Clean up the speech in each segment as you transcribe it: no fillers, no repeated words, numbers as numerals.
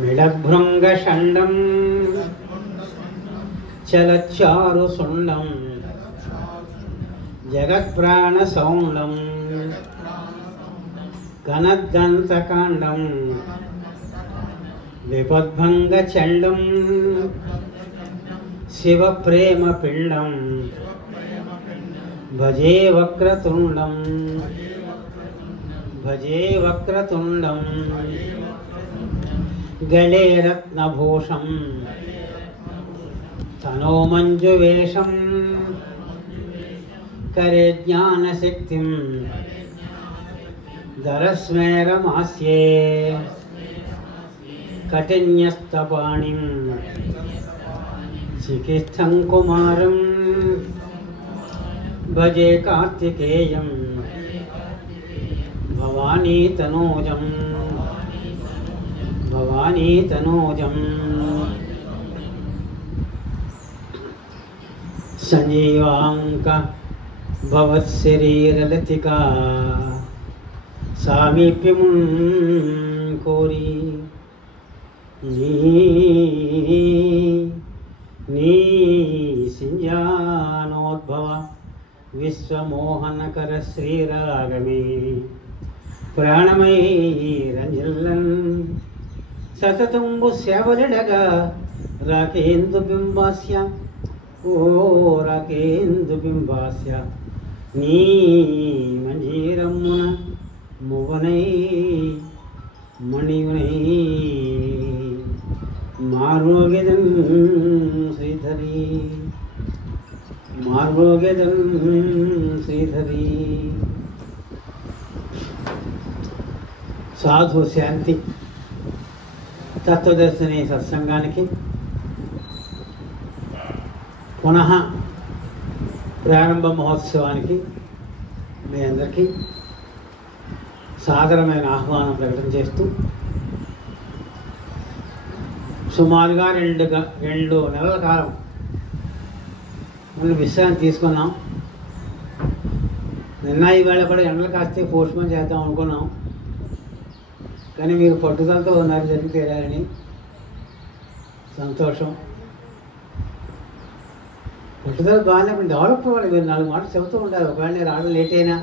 మిళభృంగషండం చలచారుసుండం జగత్ప్రాణసౌండం ఘనద్దంతకాండం విపద్భంగచండం శివప్రేమపిండం భజే వక్రతుండం గళే రత్నభూషం తనో మంజువేషం करे ज्ञानशक्तिं दरस्मेरमास्ये कटिन्यस्तपाणिं चिकित्सं कुमारं भजे कार्तिकेयं भवानी तनूजं संजीवांक भवत्शरीरलतिका सामीप्यं कोरी नी सिंजानोद्भव विश्वमोहनकर श्रीरागमे प्राणमयी रंजल्लन सततंबु सेवलडगा राकेन्दुबिंबास्य ओ राकेन्दुबिंबास्य నీ మంజీరమ్మున మువనై మణివనై మార్మోగెదం శ్రీధరి సాధు శాంతి తత్వదర్శిని సత్సంగానికి పునః ప్రారంభ మహోత్సవానికి మీ అందరికీ సాదరమైన ఆహ్వానం ప్రకటన చేస్తూ సుమారుగా రెండు నెలల కాలం మనం విశ్రాంతి తీసుకున్నాం. నిన్న ఈవేళ కూడా ఎండలు కాస్తే పోస్ట్పోన్ చేద్దాం అనుకున్నాం, కానీ మీరు పట్టుదలతో ఉన్నారు, జరిగి తీరాలని సంతోషం. పట్టుదల బాగానే డెవలప్ అవ్వాలి. మీరు 4 మాటలు చెబుతూ ఉండాలి. ఒకవేళ నేను రావడం లేట్ అయినా,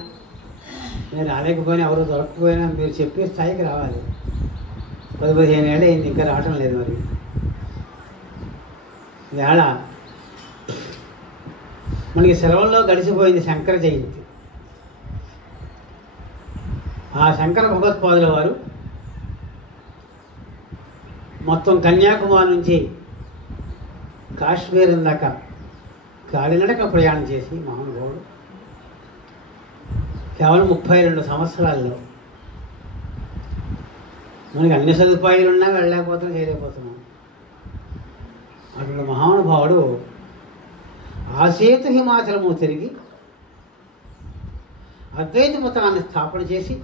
నేను రాలేకపోయినా, ఎవరో దొరకకపోయినా మీరు చెప్పే స్థాయికి రావాలి. 10-15 ఏళ్ళు అయింది, ఇంకా రావటం లేదు. మరి వేళ మనకి సెలవుల్లో గడిచిపోయింది శంకర జయంతి. ఆ శంకర భగవత్పాదుల వారు మొత్తం కన్యాకుమారి నుంచి కాశ్మీర్ దాకా కాలినడక ప్రయాణం చేసి మహానుభావుడు కేవలం 32 సంవత్సరాల్లో మనకి అన్ని సదుపాయాలు ఉన్నా వెళ్ళలేకపోతున్నాం, చేయలేకపోతున్నాం. అటువంటి మహానుభావుడు ఆసేతు హిమాచలము తిరిగి అద్వైత మతాన్ని స్థాపన చేసి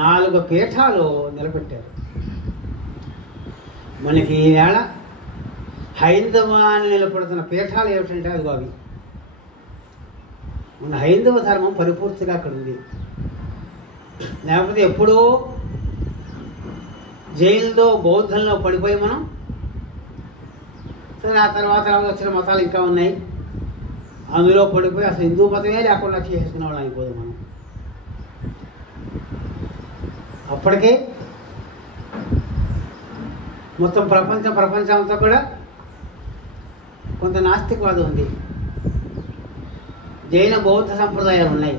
4 పీఠాలు నిలబెట్టారు. మనకి ఈవేళ హైందవాన్ని నిలబడుతున్న పీఠాలు ఏమిటంటే అది అవి. మన హైందవ ధర్మం పరిపూర్తిగా అక్కడ ఉంది. లేకపోతే ఎప్పుడో జైలులో బౌద్ధంలో పడిపోయి మనం, సరే ఆ తర్వాత వచ్చిన మతాలు ఇంకా ఉన్నాయి, అందులో పడిపోయి అసలు హిందూ మతమే లేకుండా చేసుకునే వాళ్ళు అయిపోదు మనం. అప్పటికే మొత్తం ప్రపంచం అంతా కూడా కొంత నాస్తికవాదం ఉంది. జైన బౌద్ధ సంప్రదాయాలు ఉన్నాయి.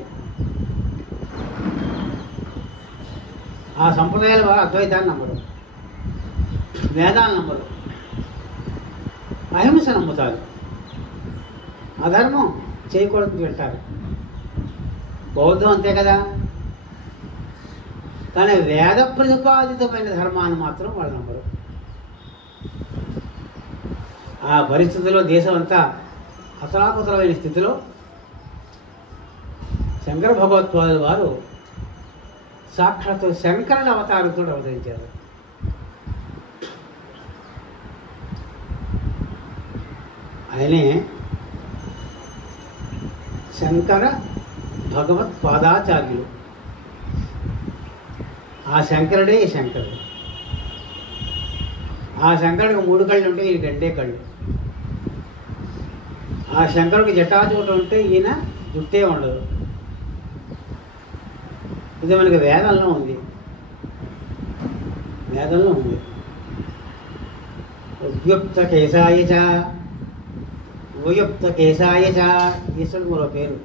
ఆ సంప్రదాయాల వారు అద్వైతాన్ని నమ్మరు, వేదాలు నమ్మరు, అహింస నమ్ముతారు, అధర్మం చేయకూడదు అంటారు. బౌద్ధం అంతే కదా. కానీ వేద ప్రతిపాదితమైన ధర్మాన్ని మాత్రం వాళ్ళు నమ్మరు. ఆ పరిస్థితిలో దేశం అంతా అతలాకుతలమైన స్థితిలో శంకర భగవత్పాదుల వారు సాక్షాత్తు శంకరుల అవతారంతో అవతరించారు. ఆయనే శంకర భగవత్పాదాచార్యులు. ఆ శంకరుడే శంకరుడు. ఆ శంకరుడికి 3 కళ్ళు ఉంటే ఈయన 2 కళ్ళు. ఆ శంకరుడికి జటాజూట ఉంటే ఈయన జుట్టే ఉండదు. ఇది మనకి వేదంలో ఉంది. వేదంలో ఉంది. ఉద్యుక్త కేశాయ చ ఉపయుక్త కేశాయ చ ఈశ్వరుడు మరో పేరు.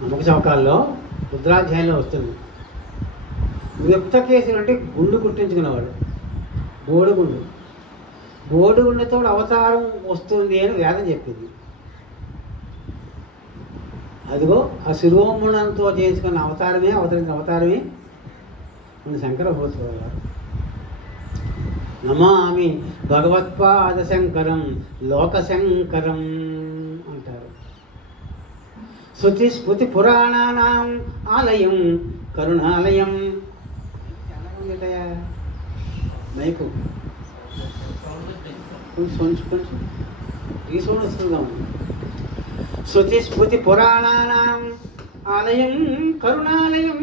నమ్మక చౌకాల్లో రుద్రాధ్యాయంలో వస్తుంది. ఉపయుక్త కేసులు అంటే గుండు కుట్టించుకునేవాడు. బోడిగుండు. బోడిగుండుతో అవతారం వస్తుంది అని వేదం చెప్పింది. అదిగో ఆ శిరోముణంతో చేసుకున్న అవతారమే అవతరించిన అవతారమే మన శంకర భగవత్పాదుల వారు. నమామి భగవత్పాద శంకరం లోకశంకరం అంటారు. శృతి స్మృతి పురాణానాం ఆలయం కరుణాలయం. మైకు కొంచెం రీసౌండ్ వస్తుందాం. శృతి స్మృతి పురాణానాం ఆలయం కరుణాలయం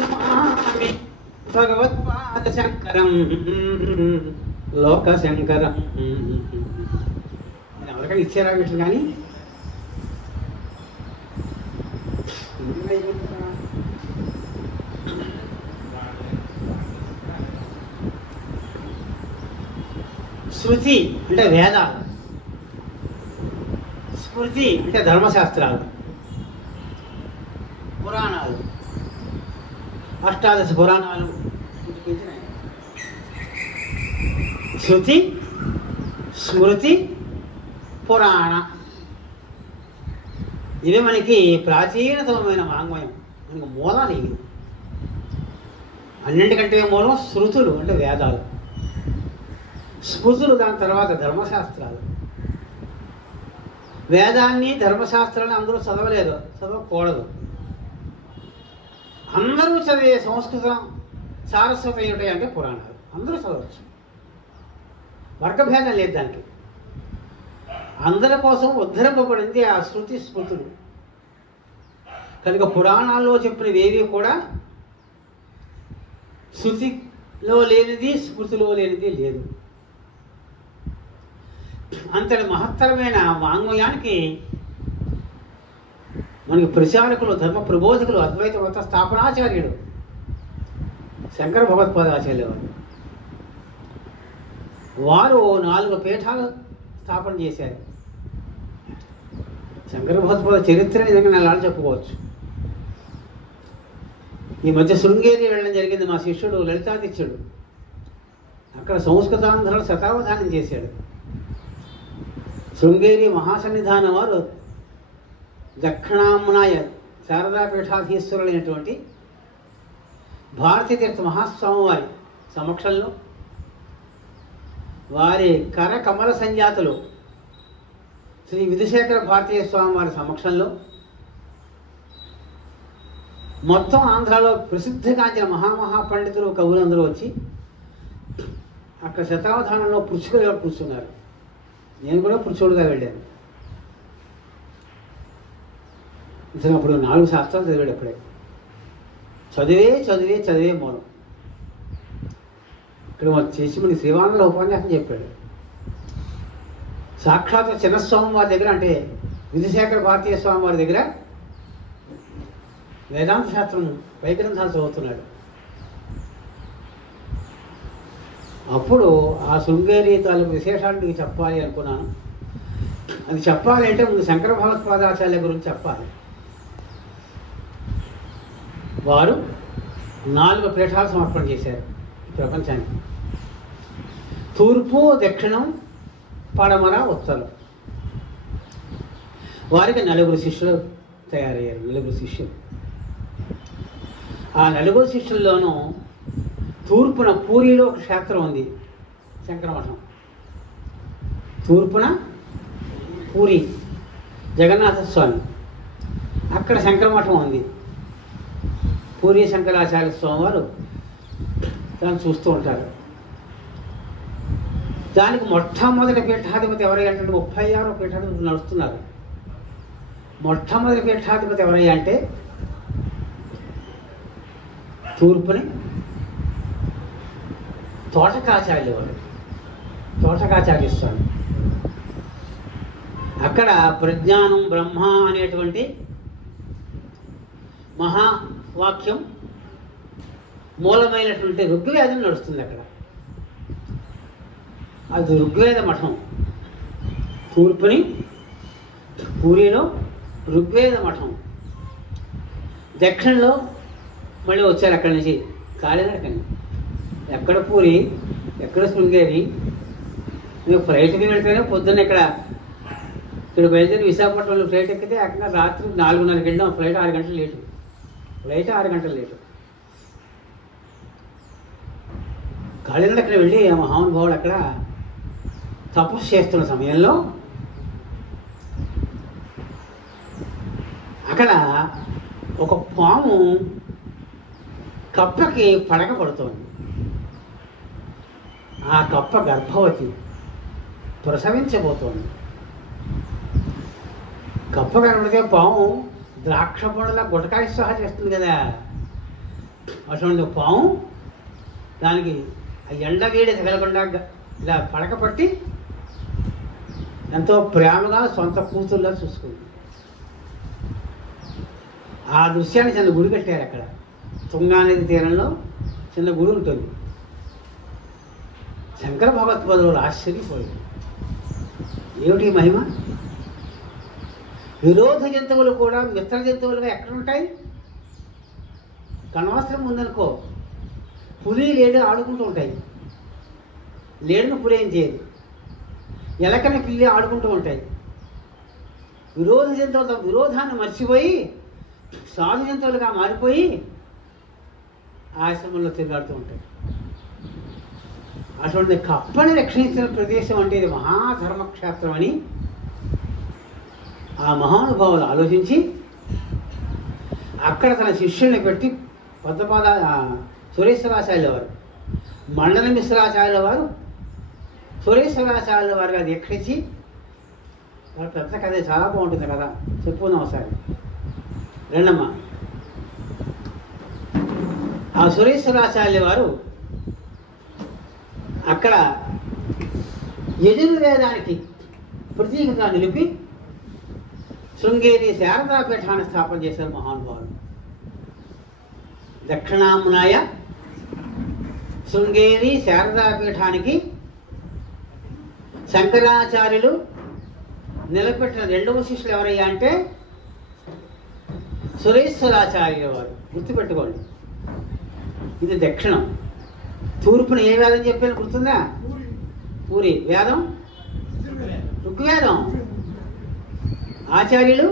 నమామి భగవత్పాద శంకరం లోకశంకరం. ఎవరికైనా ఇచ్చారా వీటిని? కానీ శృతి అంటే వేదాలు, స్మృతి అంటే ధర్మశాస్త్రాలు, పురాణాలు, అష్టాదశ పురాణాలు. శృతి స్మృతి పురాణ ఇవి మనకి ప్రాచీనతమైన వాంగ్మయం. మనకి మూలాలు ఇవి. అన్నింటికంటే మూలం శృతులు అంటే వేదాలు, స్మృతులు దాని తర్వాత ధర్మశాస్త్రాలు. వేదాన్ని ధర్మశాస్త్రాన్ని అందరూ చదవలేదు, చదవకూడదు. అందరూ చదివే సంస్కృతం సారస్వతం ఏమిటి అంటే పురాణాలు. అందరూ చదవచ్చు, వర్గభేదం లేదు దానికి. అందరి కోసం ఉద్ధరింపబడింది ఆ శృతి స్మృతులు కనుక పురాణాల్లో చెప్పినవేవి కూడా శృతిలో లేనిది స్మృతిలో లేనిది లేదు. అంతటి మహత్తరమైన వాంగ్మయానికి మనకి ప్రచారకులు, ధర్మ ప్రబోధకులు, అద్వైత మత స్థాపనాచార్యుడు శంకర భగవత్పాదాచార్యులు వారు 4 పీఠాలు స్థాపన చేశారు. శంకర భగవత్పాద చరిత్ర నిజంగా నెలలు చెప్పుకోవచ్చు. ఈ మధ్య శృంగేరి వెళ్ళడం జరిగింది. మా శిష్యుడు లలితాదిత్యుడు అక్కడ సంస్కృతాంధ్రాలు శతావధానం చేశాడు. శృంగేరి మహాసన్నిధానం వారు దక్షిణామ్నాయ శారదాపీఠాధీశ్వరులైనటువంటి భారతీతీర్థ మహాస్వామి వారి సమక్షంలో, వారి కర కమల సంజాతులు శ్రీ విధుశేఖర భారతీయ స్వామి వారి సమక్షంలో మొత్తం ఆంధ్రాలో ప్రసిద్ధిగాంచిన మహామహాపండితులు కవులందరూ వచ్చి అక్కడ శతావధానంలో పృచ్ఛకులుగా కూర్చున్నారు. నేను కూడా పృచ్ఛకుడుగా వెళ్ళాను. నిజంగా అప్పుడు 4 శాస్త్రాలు చదివాడు. అప్పుడే చదివే మూలం. ఇక్కడ చేసి మన శ్రీవాణుల ఉపన్యాసం చెప్పాడు. సాక్షాత్ చిన్నస్వామి వారి దగ్గర, అంటే విధుశేఖర భారతీయ స్వామి వారి దగ్గర వేదాంత శాస్త్రం పై గ్రంథాలు చదువుతున్నాడు. అప్పుడు ఆ శృంగేరి తాలూకు విశేషాలు నీకు చెప్పాలి అనుకున్నాను. అది చెప్పాలి అంటే ముందు శంకర భగవత్పాదాచార్యుల గురించి చెప్పాలి. వారు 4 పీఠాలు సమర్పణ చేశారు ప్రపంచానికి. తూర్పు, దక్షిణం, పడమర, ఉత్తరం. వారికి 4 శిష్యులు తయారయ్యారు. 4 శిష్యులు. ఆ 4 శిష్యుల్లోనూ తూర్పున పూరిలో ఒక క్షేత్రం ఉంది, శంకరమఠం. తూర్పున పూరి జగన్నాథ స్వామి, అక్కడ శంకరమఠం ఉంది. పూరి శంకరాచార్య స్వామి వారు దాన్ని చూస్తూ ఉంటారు. దానికి మొట్టమొదటి పీఠాధిపతి ఎవరయ్యా అంటే 36 పీఠాధిపతి నడుస్తున్నారు. మొట్టమొదటి పీఠాధిపతి ఎవరయ్యా అంటే తూర్పుని తోటకాచార్యులు వారు, తోటకాచార్య స్వామి. అక్కడ ప్రజ్ఞానం బ్రహ్మ అనేటువంటి మహావాక్యం మూలమైనటువంటి ఋగ్వేదం నడుస్తుంది అక్కడ. అది ఋగ్వేద మఠం. తూర్పుని పూరిలో ఋగ్వేద మఠం, దక్షిణలో మళ్ళీ వచ్చారు అక్కడి నుంచి కాలినడకని. ఎక్కడ పూరి, ఎక్కడ శృంగేరి. మేము ఫ్లైట్కి వెళ్తేనే పొద్దున్న ఇక్కడ బయలుదేరి విశాఖపట్నంలో ఫ్లైట్ ఎక్కితే అక్కడ రాత్రి 4:30కి వెళ్ళాం. ఫ్లైట్ 6 గంటలు లేటు. ఫ్లైట్ 6 గంటలు లేటు. కాలినడకన వెళ్ళి ఆ మహానుభావుడు అక్కడ తపస్సు చేస్తున్న సమయంలో అక్కడ ఒక పాము కప్పకి పడక పడుతోంది. ఆ కప్ప గర్భవతి, ప్రసవించబోతోంది. కప్ప కనబడితే పాము ద్రాక్ష పండులా గుటకాయ సహా చేస్తుంది కదా. అటువంటి పాము దానికి ఆ ఎండ వేడి తగలకుండా ఇలా పడక పట్టి ఎంతో ప్రేమగా సొంత కూతుర్లా చూసుకుంది. ఆ దృశ్యాన్ని చిన్న గుడి కట్టారు అక్కడ. తుంగా నది తీరంలో చిన్న గుడి ఉంటుంది. శంకర భగవత్పాదులు ఆశ్చర్యపోయారు. ఏమిటి మహిమ? విరోధ జంతువులు కూడా మిత్ర జంతువులుగా ఎక్కడుంటాయి? కణవాస్త్రం ఉందనుకో, పులి లేడు ఆడుకుంటూ ఉంటాయి. లేడును పులి ఏం చేయదు. ఎలకని పిల్లి ఆడుకుంటూ ఉంటాయి. విరోధ జంతువులతో విరోధాన్ని మర్చిపోయి సాధు జంతువులుగా మారిపోయి ఆశ్రమంలో తిరిగాడుతూ ఉంటాయి. అటువంటి కప్పని రక్షించిన ప్రదేశం అంటే ఇది మహాధర్మక్షేత్రం అని ఆ మహానుభావులు ఆలోచించి అక్కడ తన శిష్యుల్ని పెట్టి సురేశ్వరాచార్యుల వారు, మండల మిశ్రాచార్యుల వారు సురేశ్వరాచార్యుల వారిగా దీక్షించి, పెద్ద కథ చాలా బాగుంటుంది కదా, చెప్పుకుందాం ఒకసారి రెండమ్మా. ఆ సురేశ్వరాచార్యుల వారు అక్కడ యజుర్వేదానికి ప్రతీకగా నిలిపి శృంగేరి శారదాపీఠాన్ని స్థాపన చేశారు మహానుభావులు. దక్షిణామునాయ శృంగేరి శారదాపీఠానికి శంకరాచార్యులు నిలబెట్టిన రెండవ శిష్యులు ఎవరయ్యా అంటే సురేశ్వరాచార్యుల వారు. గుర్తుపెట్టుకోండి, ఇది దక్షిణం. తూర్పున ఏ వేదం చెప్పాను గుర్తుందా? పూరి వేదం, ఋగ్వేదం. ఆచార్యులు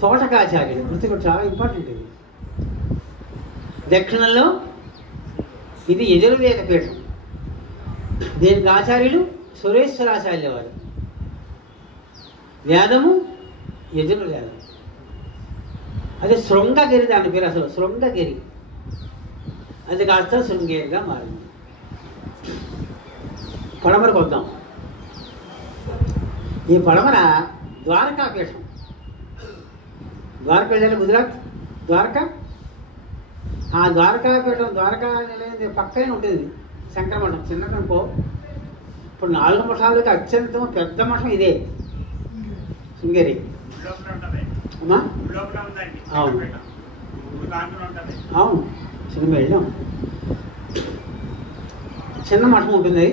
తోటకాచార్యులు. గుర్తుపెట్టు, చాలా ఇంపార్టెంట్ ఇది. దక్షిణంలో ఇది యజుర్వేద పీఠం. దీనికి ఆచార్యులు సురేశ్వరాచార్యుల వారు. వేదము యజుర్వేదం. అది శృంగగిరి, దాని పేరు అసలు శృంగగిరి. అది కాస్త శృంగేరిగా మారింది. పడమరకు వద్దాం. ఈ పడమర ద్వారకాపీఠం. ద్వారకా వెళ్ళాలి, గుజరాత్ ద్వారకా. ఆ ద్వారకాపీఠం, ద్వారకా నిలయం పక్కనే ఉంటుంది శంకరమఠం. చిన్నదనుకో. ఇప్పుడు 4 మఠాలకి అత్యంత పెద్ద మఠం ఇదే, శృంగేరి. అమ్మా అవును అవును, సినిమా వెళ్ళాం. చిన్న మఠం ఉంటుంది.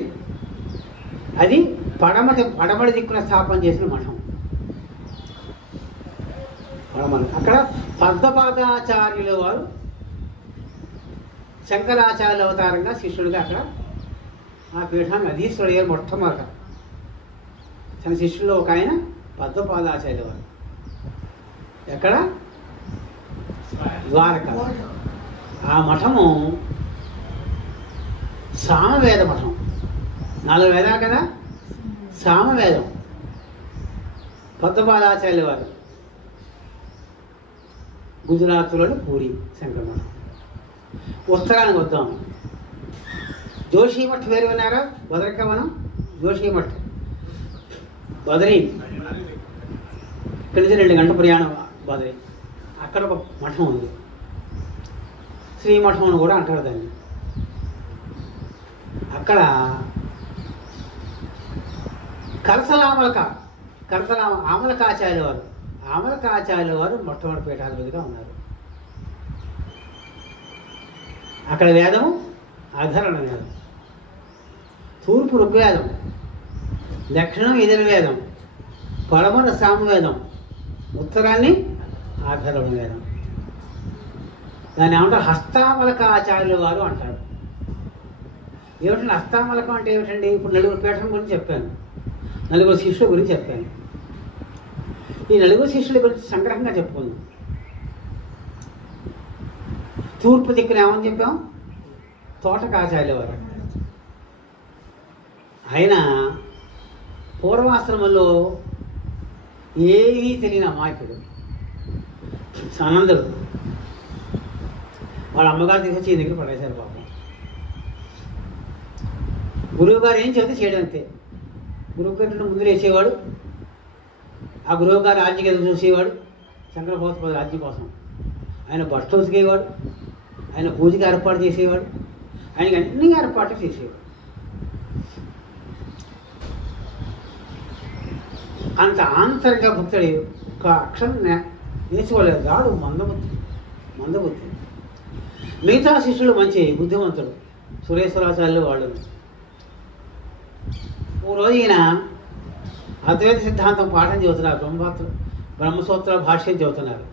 అది పడమటి దిక్కున స్థాపన చేసిన మఠం పడమర. అక్కడ పద్మపాదాచార్యుల వారు శంకరాచార్యుల అవతారంగా శిష్యుడిగా అక్కడ ఆ పీఠాన్ని అధీశ్వరయ్యారు మొట్టమొదట. తన శిష్యుల్లో ఒక ఆయన పద్మపాదాచార్యుల వారు. ఎక్కడ? ద్వారక. ఆ మఠము సామవేద మఠం. 4 వేదాలు కదా, సామవేదం. పద్మపాదాచార్యుల వారు గుజరాత్లోని పూరి శంకర మఠం. ఉత్తరానికి వద్దాం. జోషిమఠ్ పేరు విన్నారా? బదరికవనం జోషిమఠ్, బదరి. ఇక్కడి నుంచి 2 గంటల ప్రయాణం బదరి. అక్కడ ఒక మఠం ఉంది, శ్రీమఠం అని కూడా అంటారు దాన్ని. అక్కడ ఆమలకాచార్యుల వారు మొట్టమొదటి పీఠాధిపతిగా ఉన్నారు. అక్కడ వేదం అధరణ వేదం, తూర్పు ఋగ్వేదం, దక్షిణం యజుర్వేదం, పడమర సామవేదం, ఉత్తరాన్ని ఆధరణ వేదం. దాన్ని ఏమంటారు? హస్తామలకాచార్యుల వారు అంటారు. ఏమిటండి హస్తామలకం అంటే ఏమిటండి? ఇప్పుడు నలుగురు పీఠం గురించి చెప్పాను, నలుగురు శిష్యుల గురించి చెప్పాను. ఈ నలుగురు శిష్యుల గురించి సంగ్రహంగా చెప్పుకుందాం. తూర్పు దిక్కున ఏమని చెప్పాం? తోటకాచార్యుల వారు. ఆయన పూర్వాశ్రమంలో ఏమీ తెలియని అమాయకుడు, ఆనందుడు. వాళ్ళ అమ్మగారు తీసుకొచ్చి ఈ దగ్గర పడేశారు పాపం. గురువు గారు ఏం చెబితే చేయడం అంతే. గురువు గారు ముందు వేసేవాడు, ఆ గురువు గారు రాజ్యం ఎదురు చూసేవాడు. శంకర భగవత్పాద రాజ్యం కోసం ఆయన బట్టలు ఉతికేవాడు, ఆయన పూజకి ఏర్పాటు చేసేవాడు, ఆయనకి అన్ని ఏర్పాట్లు చేసేవాడు. అంత ఆంతరంగా భక్తుడు ఒక అక్షరం నేర్చుకోలేదు. రాడు మందబుద్ధి. మిగతా శిష్యులు మంచి బుద్ధిమంతుడు, సురేశ్వరాచార్యులు వాళ్ళు. ఓ రోజు ఈయన అద్వైత సిద్ధాంతం పాఠం చదువుతున్నారు, బ్రహ్మసూత్ర భాష్యం చదువుతున్నారు.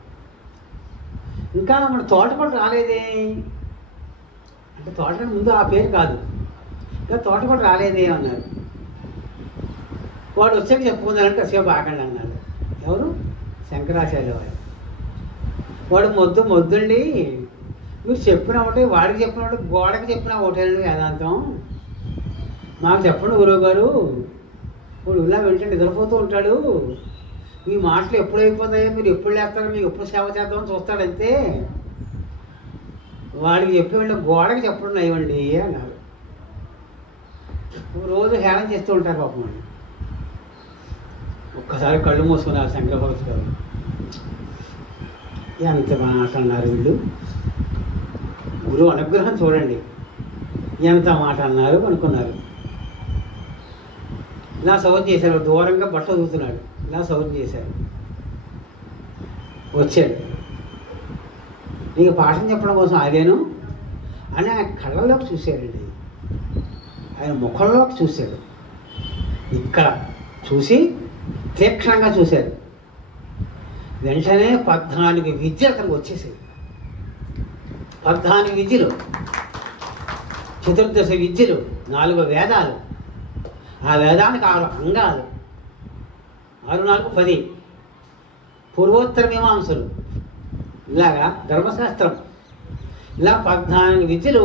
ఇంకా మన తోటపట్టు రాలేదే అంటే, తోటపట్టు ముందు ఆ పేరు కాదు, ఇంకా తోటపట్టు రాలేదే అన్నారు. వాడు వచ్చాక చెప్పుకుందానంటే కాసేపు ఆగండి అన్నాడు. ఎవరు? శంకరాచార్య వారు. వాడు మొద్దండి, మీరు చెప్పిన ఒకటి, వాడికి చెప్పిన ఒకటి, గోడకి చెప్పిన ఒకటేనండి వేదాంతం. నాకు చెప్పండి గురువు గారు, వాడు ఇలా వెంటనే నిద్రపోతూ ఉంటాడు, మీ మాటలు ఎప్పుడు అయిపోతాయో, మీరు ఎప్పుడు లేస్తారో, మీకు ఎప్పుడు సేవ చేద్దామని చూస్తాడంతే, వాడికి చెప్పేవాళ్ళు గోడకి చెప్పడం అయ్యండి అన్నారు. రోజు హేళన చేస్తూ ఉంటారు పాపం వాడు. ఒక్కసారి కళ్ళు మూసుకున్నారు శంకర భగవత్ గారు. ఎంత మాట అన్నారు వీళ్ళు, గురువు అనుగ్రహం చూడండి, ఎంత మాట అన్నారు అనుకున్నారు. ఇలా సౌజన్యం చేశారు, దూరంగా బట్టలు చూస్తున్నాడు, ఇలా సౌజన్యం చేశారు. వచ్చాడు, నీకు పాఠం చెప్పడం కోసం ఆగాను అని ఆయన కళ్ళలోకి చూశాడండి. ఆయన ముఖంలోకి చూశాడు, ఇక్కడ చూసి తీక్షణంగా చూశారు. వెంటనే 14 విద్యలు అతనికి వచ్చేసాయి. 14 విద్యలు, చతుర్దశ విద్యలు, 4 వేదాలు, ఆ వేదానికి 6 అంగాలు, 6 4 10, పూర్వోత్తర మీమాంసలు, ఇలాగా ధర్మశాస్త్రం, ఇలా 14 విద్యలు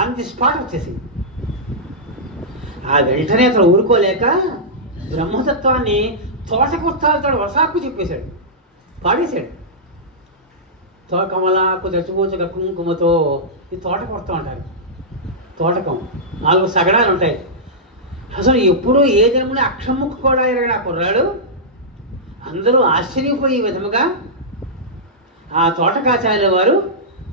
ఆన్ ది స్పాట్ వచ్చేసి. ఆ వెంటనే అతను ఊరుకోలేక బ్రహ్మతత్వాన్ని తోటకుర్తాలతో వసాకు చెప్పేశాడు, పాడేశాడు. కమలాకు దచ్చిపూచక కుంకుమతో, ఈ తోటకుర్తం అంటారు. తోటకం 4 సగడాలు ఉంటాయి. అసలు ఎప్పుడూ ఏ జన్మలో అక్షముక్కు కూడా ఎరగడా కుర్రాడు. అందరూ ఆశ్చర్యపోయే విధముగా ఆ తోటకాచార్యుల వారు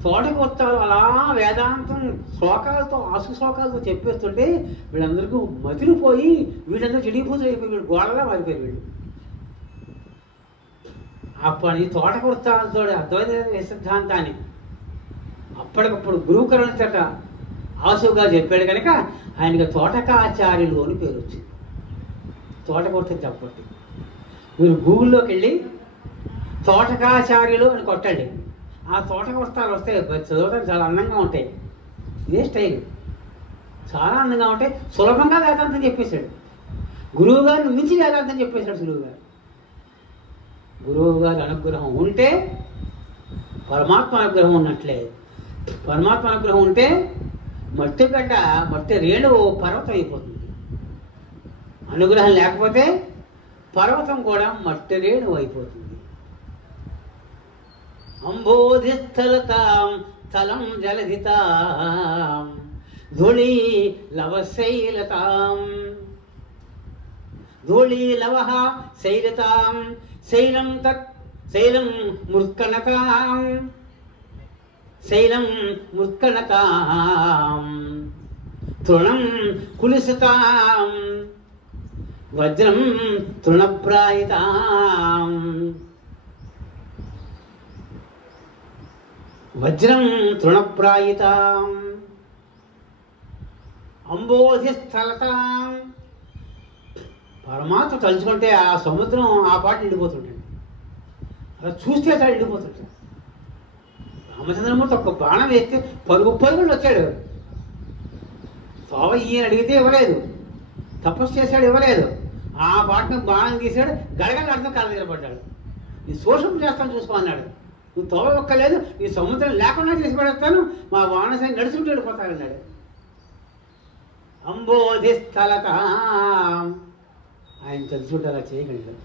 తోటకుర్తాలు అలా వేదాంతం శ్లోకాలతో, ఆసు శ్లోకాలతో చెప్పేస్తుంటే వీళ్ళందరికీ మతిలిపోయి వీళ్ళందరూ చెడిపోతూ అయిపోయి వీళ్ళు గోడలా మారిపోయి వీళ్ళు. అప్పటి తోటకుర్తాలతో అద్వైత సిద్ధాంతాన్ని అప్పటికప్పుడు గురువుకరణత ఆసుగా చెప్పాడు కనుక ఆయనకి తోటకాచార్యులు అని పేరు వచ్చింది. తోటకుర్త చెప్పండి, మీరు గూగుల్లోకి వెళ్ళి తోటకాచార్యులు అని కొట్టండి, ఆ తోటకుర్తాలు వస్తాయి. చదవడానికి చాలా అందంగా ఉంటాయి. ఇదే స్టైల్, చాలా అందంగా ఉంటాయి. సులభంగా వేదాంతం చెప్పేశాడు. గురువు గారిని మించి వేదాంతం చెప్పేశాడు గురువు గారు. గురువు గారి అనుగ్రహం ఉంటే పరమాత్మ అనుగ్రహం ఉన్నట్లే. పరమాత్మ అనుగ్రహం ఉంటే మట్టి గడ్డ, మట్టి రేణు పర్వతం అయిపోతుంది. అనుగ్రహం లేకపోతే పర్వతం కూడా మట్టి రేణు అయిపోతుంది. అంబోధిస్థలతాం తలం జలధితాం ధూళీ లవశైలతాం, ధూళీ లవః శైలతాం, శైలం తత్ శైలం మృత్కణతాం, శైలం మృత్కణతాం, తృణం కులిసుతాం వజ్రం తృణప్రాయితాం వజ్రం తృణప్రాయితాం అంబోధి స్థలతాం. పరమాత్మ తలుచుకుంటే ఆ సముద్రం ఆ పాట నిండిపోతుంటాడు, అలా చూస్తే అలా నిండిపోతుంటాడు. రామచంద్రమూర్తి ఒక్క బాణం వేస్తే పరుగు పరుగులు వచ్చాడు. తోవ ఈయన అడిగితే ఇవ్వలేదు, తపస్సు చేశాడు ఇవ్వలేదు. ఆ పాటను బాణం తీశాడు, గడగడ అర్థం కాళ్ళ దగ్గర పడ్డాడు. నీ శోషం చేస్తాను చూసుకో అన్నాడు. నువ్వు తోవ ఒక్కలేదు, నీ సముద్రం లేకుండా చేసి పడేస్తాను, మా బాణసాన్ని నడుచుకుంటూ వెళ్ళిపోతానన్నాడు. అంబోధి స్థలతాం. ఆయన తెలుసుకుంటే అలా చేయగలిగాడు.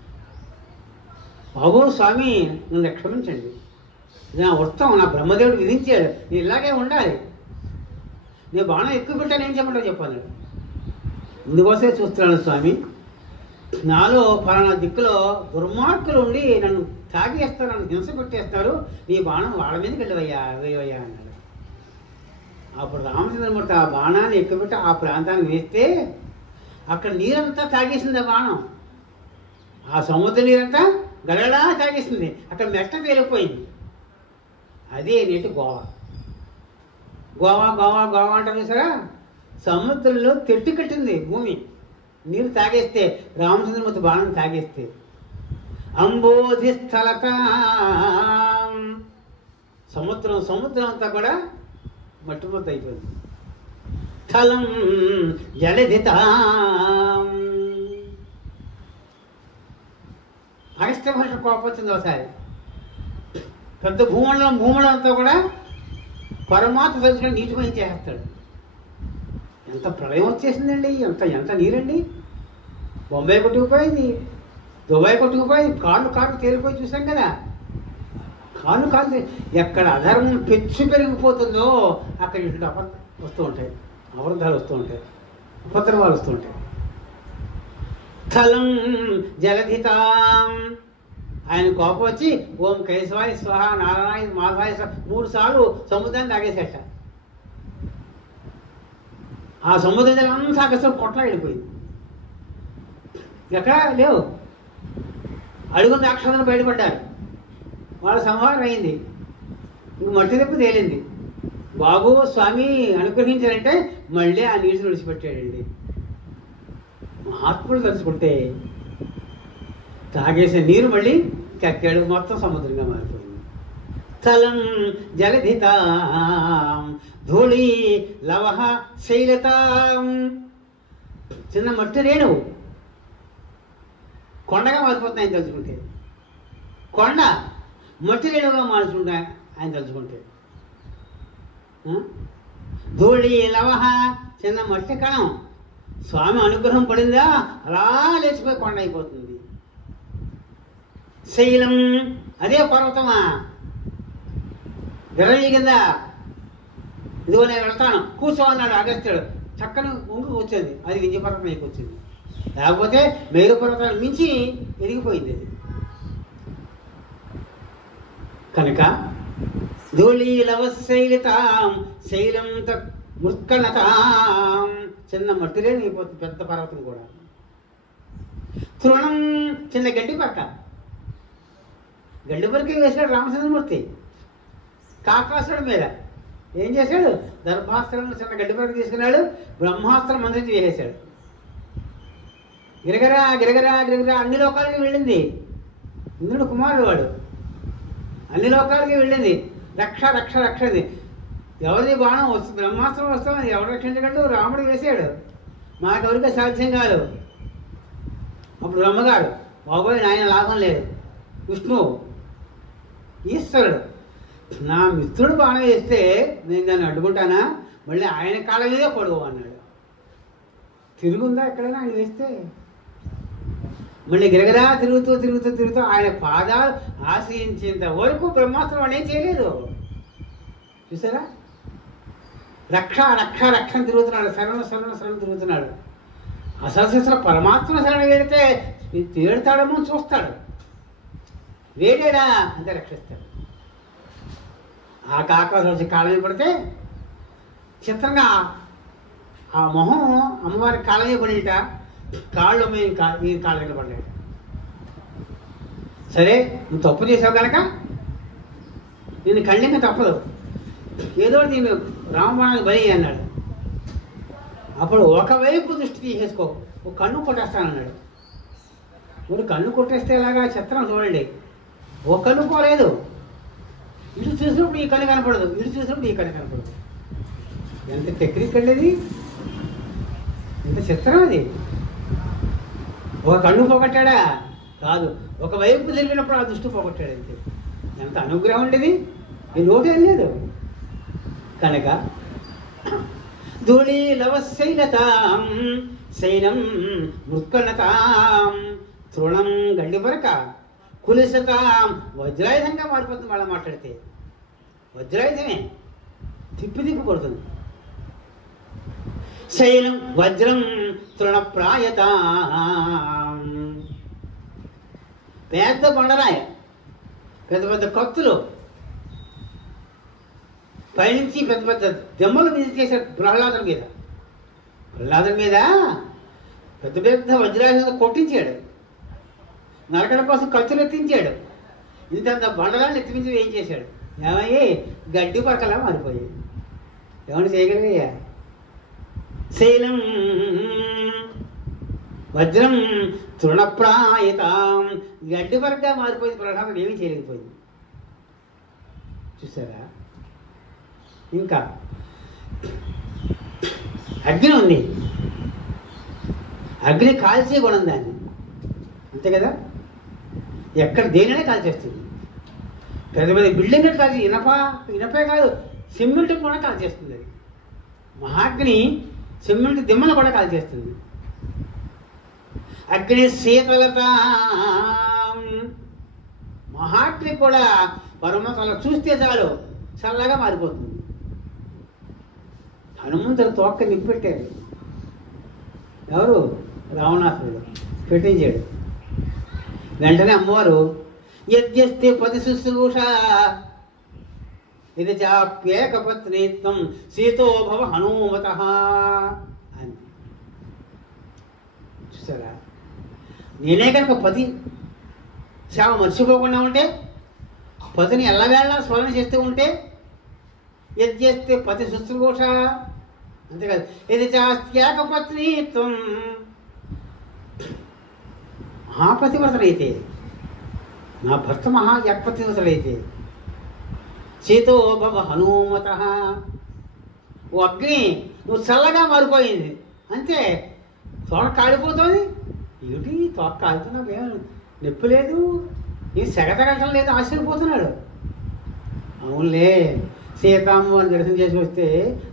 బాబు స్వామి నన్ను క్షమించండి, నా వృత్తం నా బ్రహ్మదేవుడు విధించాడు, నేను ఇలాగే ఉండాలి, నేను బాణం ఎక్కువ పెట్టాను, ఏం చెప్పండి చెప్పాను. ఇందుకోసమే చూస్తున్నాను స్వామి, నాలో పలానా దిక్కులో దుర్మార్గులు ఉండి నన్ను తాగేస్తారు, నన్ను హింస పెట్టేస్తారు, నీ బాణం వాళ్ళ మీదకి వెళ్ళవయ్యా వేయవయ్యా అన్నాడు. అప్పుడు రామచంద్రమూర్తి ఆ బాణాన్ని ఎక్కుపెట్టి ఆ ప్రాంతాన్ని వేస్తే అక్కడ నీరంతా తాగేసింది ఆ బాణం. ఆ సముద్ర నీరంతా గడలా తాగేసింది, అక్కడ మెట్ట తేలిపోయింది. అదే నేటి గోవా. గోవా గోవా గోవా అంటారు సరే, సముద్రంలో తెట్టు కట్టింది భూమి, నీరు తాగేస్తే, రామచంద్రమూర్తి బాణం తాగేస్తే. అంబోధి స్థలత, సముద్రం సముద్రం అంతా కూడా మట్టుమొత్త అయిపోయింది. స్థలం జలధిత, అగస్త్య భాష కోపం వచ్చింది ఒకసారి. పెద్ద భూమండలం అంతా కూడా పరమాత్మ తెలుసుకొని నీటిమయం చేస్తాడు. ఎంత ప్రళయం వచ్చేసిందండి, ఎంత నీరండి. బొంబాయి కొట్టుకుపోయింది, దుబాయ్ కొట్టుకుపోయింది, కాళ్ళు తేలిపోయి చూసాం కదా. కాళ్ళు ఎక్కడ అధర్మం పెరిగిపోతుందో అక్కడ ఇటు వస్తూ ఉంటాయి, అవరోధాలు వస్తూ ఉంటాయి, ఉపద్రవాలు వస్తూ ఉంటాయి. స్థలం జలధితాం. ఆయన కోపం వచ్చి ఓం కైశవాయ స్వహ నారాయణ మాధవాయ స్వహ 3 సార్లు సముద్రాన్ని తాగేసేట. ఆ సముద్ర జలంతా అసలు కొట్లా వెళ్ళిపోయింది, ఎక్కడా లేవు. అడుగున్న రాక్షసులు బయటపడ్డారు, వాళ్ళ సంహారం అయింది. ఇంక మట్టి తెప్పు తేలింది. బాబు స్వామి అనుగ్రహించారంటే మళ్ళీ ఆ నీటిని విడిచిపెట్టాడండి. మహాత్ములు తలుచుకుంటే తాగేసే నీరు మళ్ళీ కక్కాడు, మొత్తం సముద్రంగా మారిపోయింది. స్థలం జలధిత ధూళి లవహ శైలత. చిన్న మట్టి రేణువు కొండగా మారిపోతున్నాయి తలుచుకుంటే, కొండ మట్టి రేణువుగా మార్చుకుంటా ఆయన తలుచుకుంటే. ధూళి లవహ చిన్న మట్టి కణం, స్వామి అనుగ్రహం పడిందా అలా లేచిపోయి కొండ అయిపోతుంది. శైలం అదే పర్వతమా, విరవి కింద ఇదిగో నేను వెళ్తాను కూర్చోమన్నాడు అగస్త్యుడు. చక్కని ఉంగు కూర్చోంది, అది వింధ్య పర్వతం అయిపోయింది. లేకపోతే మేరు పర్వతాన్ని మించి ఎదిగిపోయింది అది. కనుక ధూళి లవశైలితాం శైలం ముత్కణతాం, చిన్న మట్టిలే అయిపోతుంది పెద్ద పర్వతం కూడా. తృణం చిన్న గడ్డి పరక, గడ్డి పరక వేశాడు రామచంద్రమూర్తి కాకాసుడు మీద. ఏం చేశాడు, దర్భాస్త్రం చిన్న గడ్డి పరక తీసుకున్నాడు, బ్రహ్మాస్త్రం మంత్రించి వేసేశాడు. గిరగరా గిరగరా గిరగరా అన్ని లోకాలకి వెళ్ళింది. ఇంద్రుడు కుమారుడు వాడు, అన్ని లోకాలకి వెళ్ళింది. రక్ష రక్ష రక్షది. ఎవరిది బాణం వస్తుంది, బ్రహ్మాస్త్రం వస్తామని ఎవరు రక్షించగలడు, రాముడు వేసాడు, మాకెవరికి సాధ్యం కాదు. అప్పుడు బ్రహ్మగాడు బాబోయ్ నాయన లాభం లేదు, విష్ణువు ఈశ్వరుడు నా మిత్రుడు బాణం వేస్తే నేను దాన్ని అడ్డుకుంటానా, మళ్ళీ ఆయన కాళ్ళ మీదే పడుకో అన్నాడు. తిరుగుందా ఎక్కడైనా ఆయన వేస్తే? మళ్ళీ గిరగరా తిరుగుతూ ఆయన పాదాలు ఆశ్రయించేంత వరకు బ్రహ్మాస్త్రం అనేం చేయలేదు. చూసారా, రక్ష రక్ష రక్షణ తిరుగుతున్నాడు, శరణ తిరుగుతున్నాడు. అసలు పరమాత్మ శరణ వేడితే తేడుతాడేమో చూస్తాడు, వేడాడా అంతే రక్షిస్తాడు. ఆ కాకాసు వచ్చి కాళ్ళ మీద పడితే చిత్రంగా ఆ మొహం అమ్మవారి కాళ్ళ మీద పడిట, కాళ్ళు ఈయన కాళ్ళ దగ్గర పడ్డాడు. సరే నువ్వు తప్పు చేసావు కనుక నేను ఖండించక తప్పదు, ఏదో నేను రామబాణానికి బలి అన్నాడు. అప్పుడు ఒకవైపు దృష్టి తీసేసుకో, ఒక కన్ను కొట్టేస్తానన్నాడు. ఇప్పుడు కన్ను కొట్టేస్తే ఎలాగా చిత్రం చూడండి, ఒక కన్ను పోలేదు. ఇటు చూసినప్పుడు ఈ కన్ను కనపడదు, ఇటు చూసినప్పుడు ఈ కన్ను కనపడదు. ఎంత టెక్నిక్ అండి అది, ఎంత చిత్రం అది. ఒక కన్ను పోగొట్టాడా? కాదు, ఒకవైపు తిరిగినప్పుడు ఆ దృష్టి పోగొట్టాడు అంతే. ఎంత అనుగ్రహం ఉండేది, ఈ లోటేం లేదు. కనుక ధూళీలవశైలతాం శైలం మృత్కన్నతాం తృణం గండిపరక కులిసతాం. వజ్రాయుధంగా మారిపోతుంది. వాళ్ళ మాట్లాడితే వజ్రాయుధమే, తిప్పి కొడుతుంది. శైలం వజ్రం తృణప్రాయతాం. పెద్ద బండరాయ, పెద్ద పెద్ద కత్తులు, పైనుంచి పెద్ద పెద్ద దెమ్మలు మీద చేశారు ప్రహ్లాదుల మీద. ప్రహ్లాదుల మీద పెద్ద పెద్ద వజ్రాయుధంగా కొట్టించాడు, నరకడం కోసం కత్తులు ఎత్తించాడు. ఇంత బండరాన్ని ఎత్తిపించి ఏం చేశాడు? ఏమయ్యి గడ్డి పరకలా మారిపోయాయి. ఏమన్నా చేయగలిగాయా? శైలం వజ్రం తృణప్రాయతాం. గడ్డి పరకగా మారిపోయింది. ప్రహ్లాదుడు ఏమీ చేయలేకపోయింది. చూసారా? ఇంకా అగ్ని ఉంది, అగ్ని కాల్చే గుణం దాన్ని, అంతే కదా. ఎక్కడ దేనినే కాల్చేస్తుంది. పెద్ద పెద్ద బిల్డింగ్ కాల్చి ఇనపే కాదు, సిమెంట్ కూడా కాల్చేస్తుంది అది. మహాగ్ని సిమెంట్ దిమ్మను కూడా కాల్చేస్తుంది. అగ్ని శీతలత, మహాగ్ని కూడా పరమతల చూస్తే చాలు చల్లగా మారిపోతుంది. హనుమంతుడు తోక్క నిప్పెట్టాడు. ఎవరు? రావణాసురుడు పెట్టించాడు. వెంటనే అమ్మవారు యద్యస్తే పది శుశ్రూష ఇది చాప్యేకపత్నిత్వం సీతో భవ హనుమత అని. చూసారా? నేనే కనుక పతి సేవ మర్చిపోకుండా ఉంటే, పతిని ఎల్లవేళ స్మరణ చేస్తూ ఉంటే, యద్యస్తే పతి శుశ్రూష, అంతేకాదు ఇది చాస్త్యేకపత్నిత్వం, మహాపతివ్రతలైతే, నా భర్త మహాపతివ్రతలైతే, సీతో భవ హనుమత. ఓ అగ్ని నువ్వు చల్లగా మారిపోయింది అంతే. తోట కాలిపోతుంది. ఏమిటి తోట కాలుతున్నా, ఏం నొప్పి లేదు, ఏం సెగతగటం లేదు, ఆశ్చర్యపోతున్నాడు. అవునులే, సీతామ్మని దర్శనం చేసి వస్తే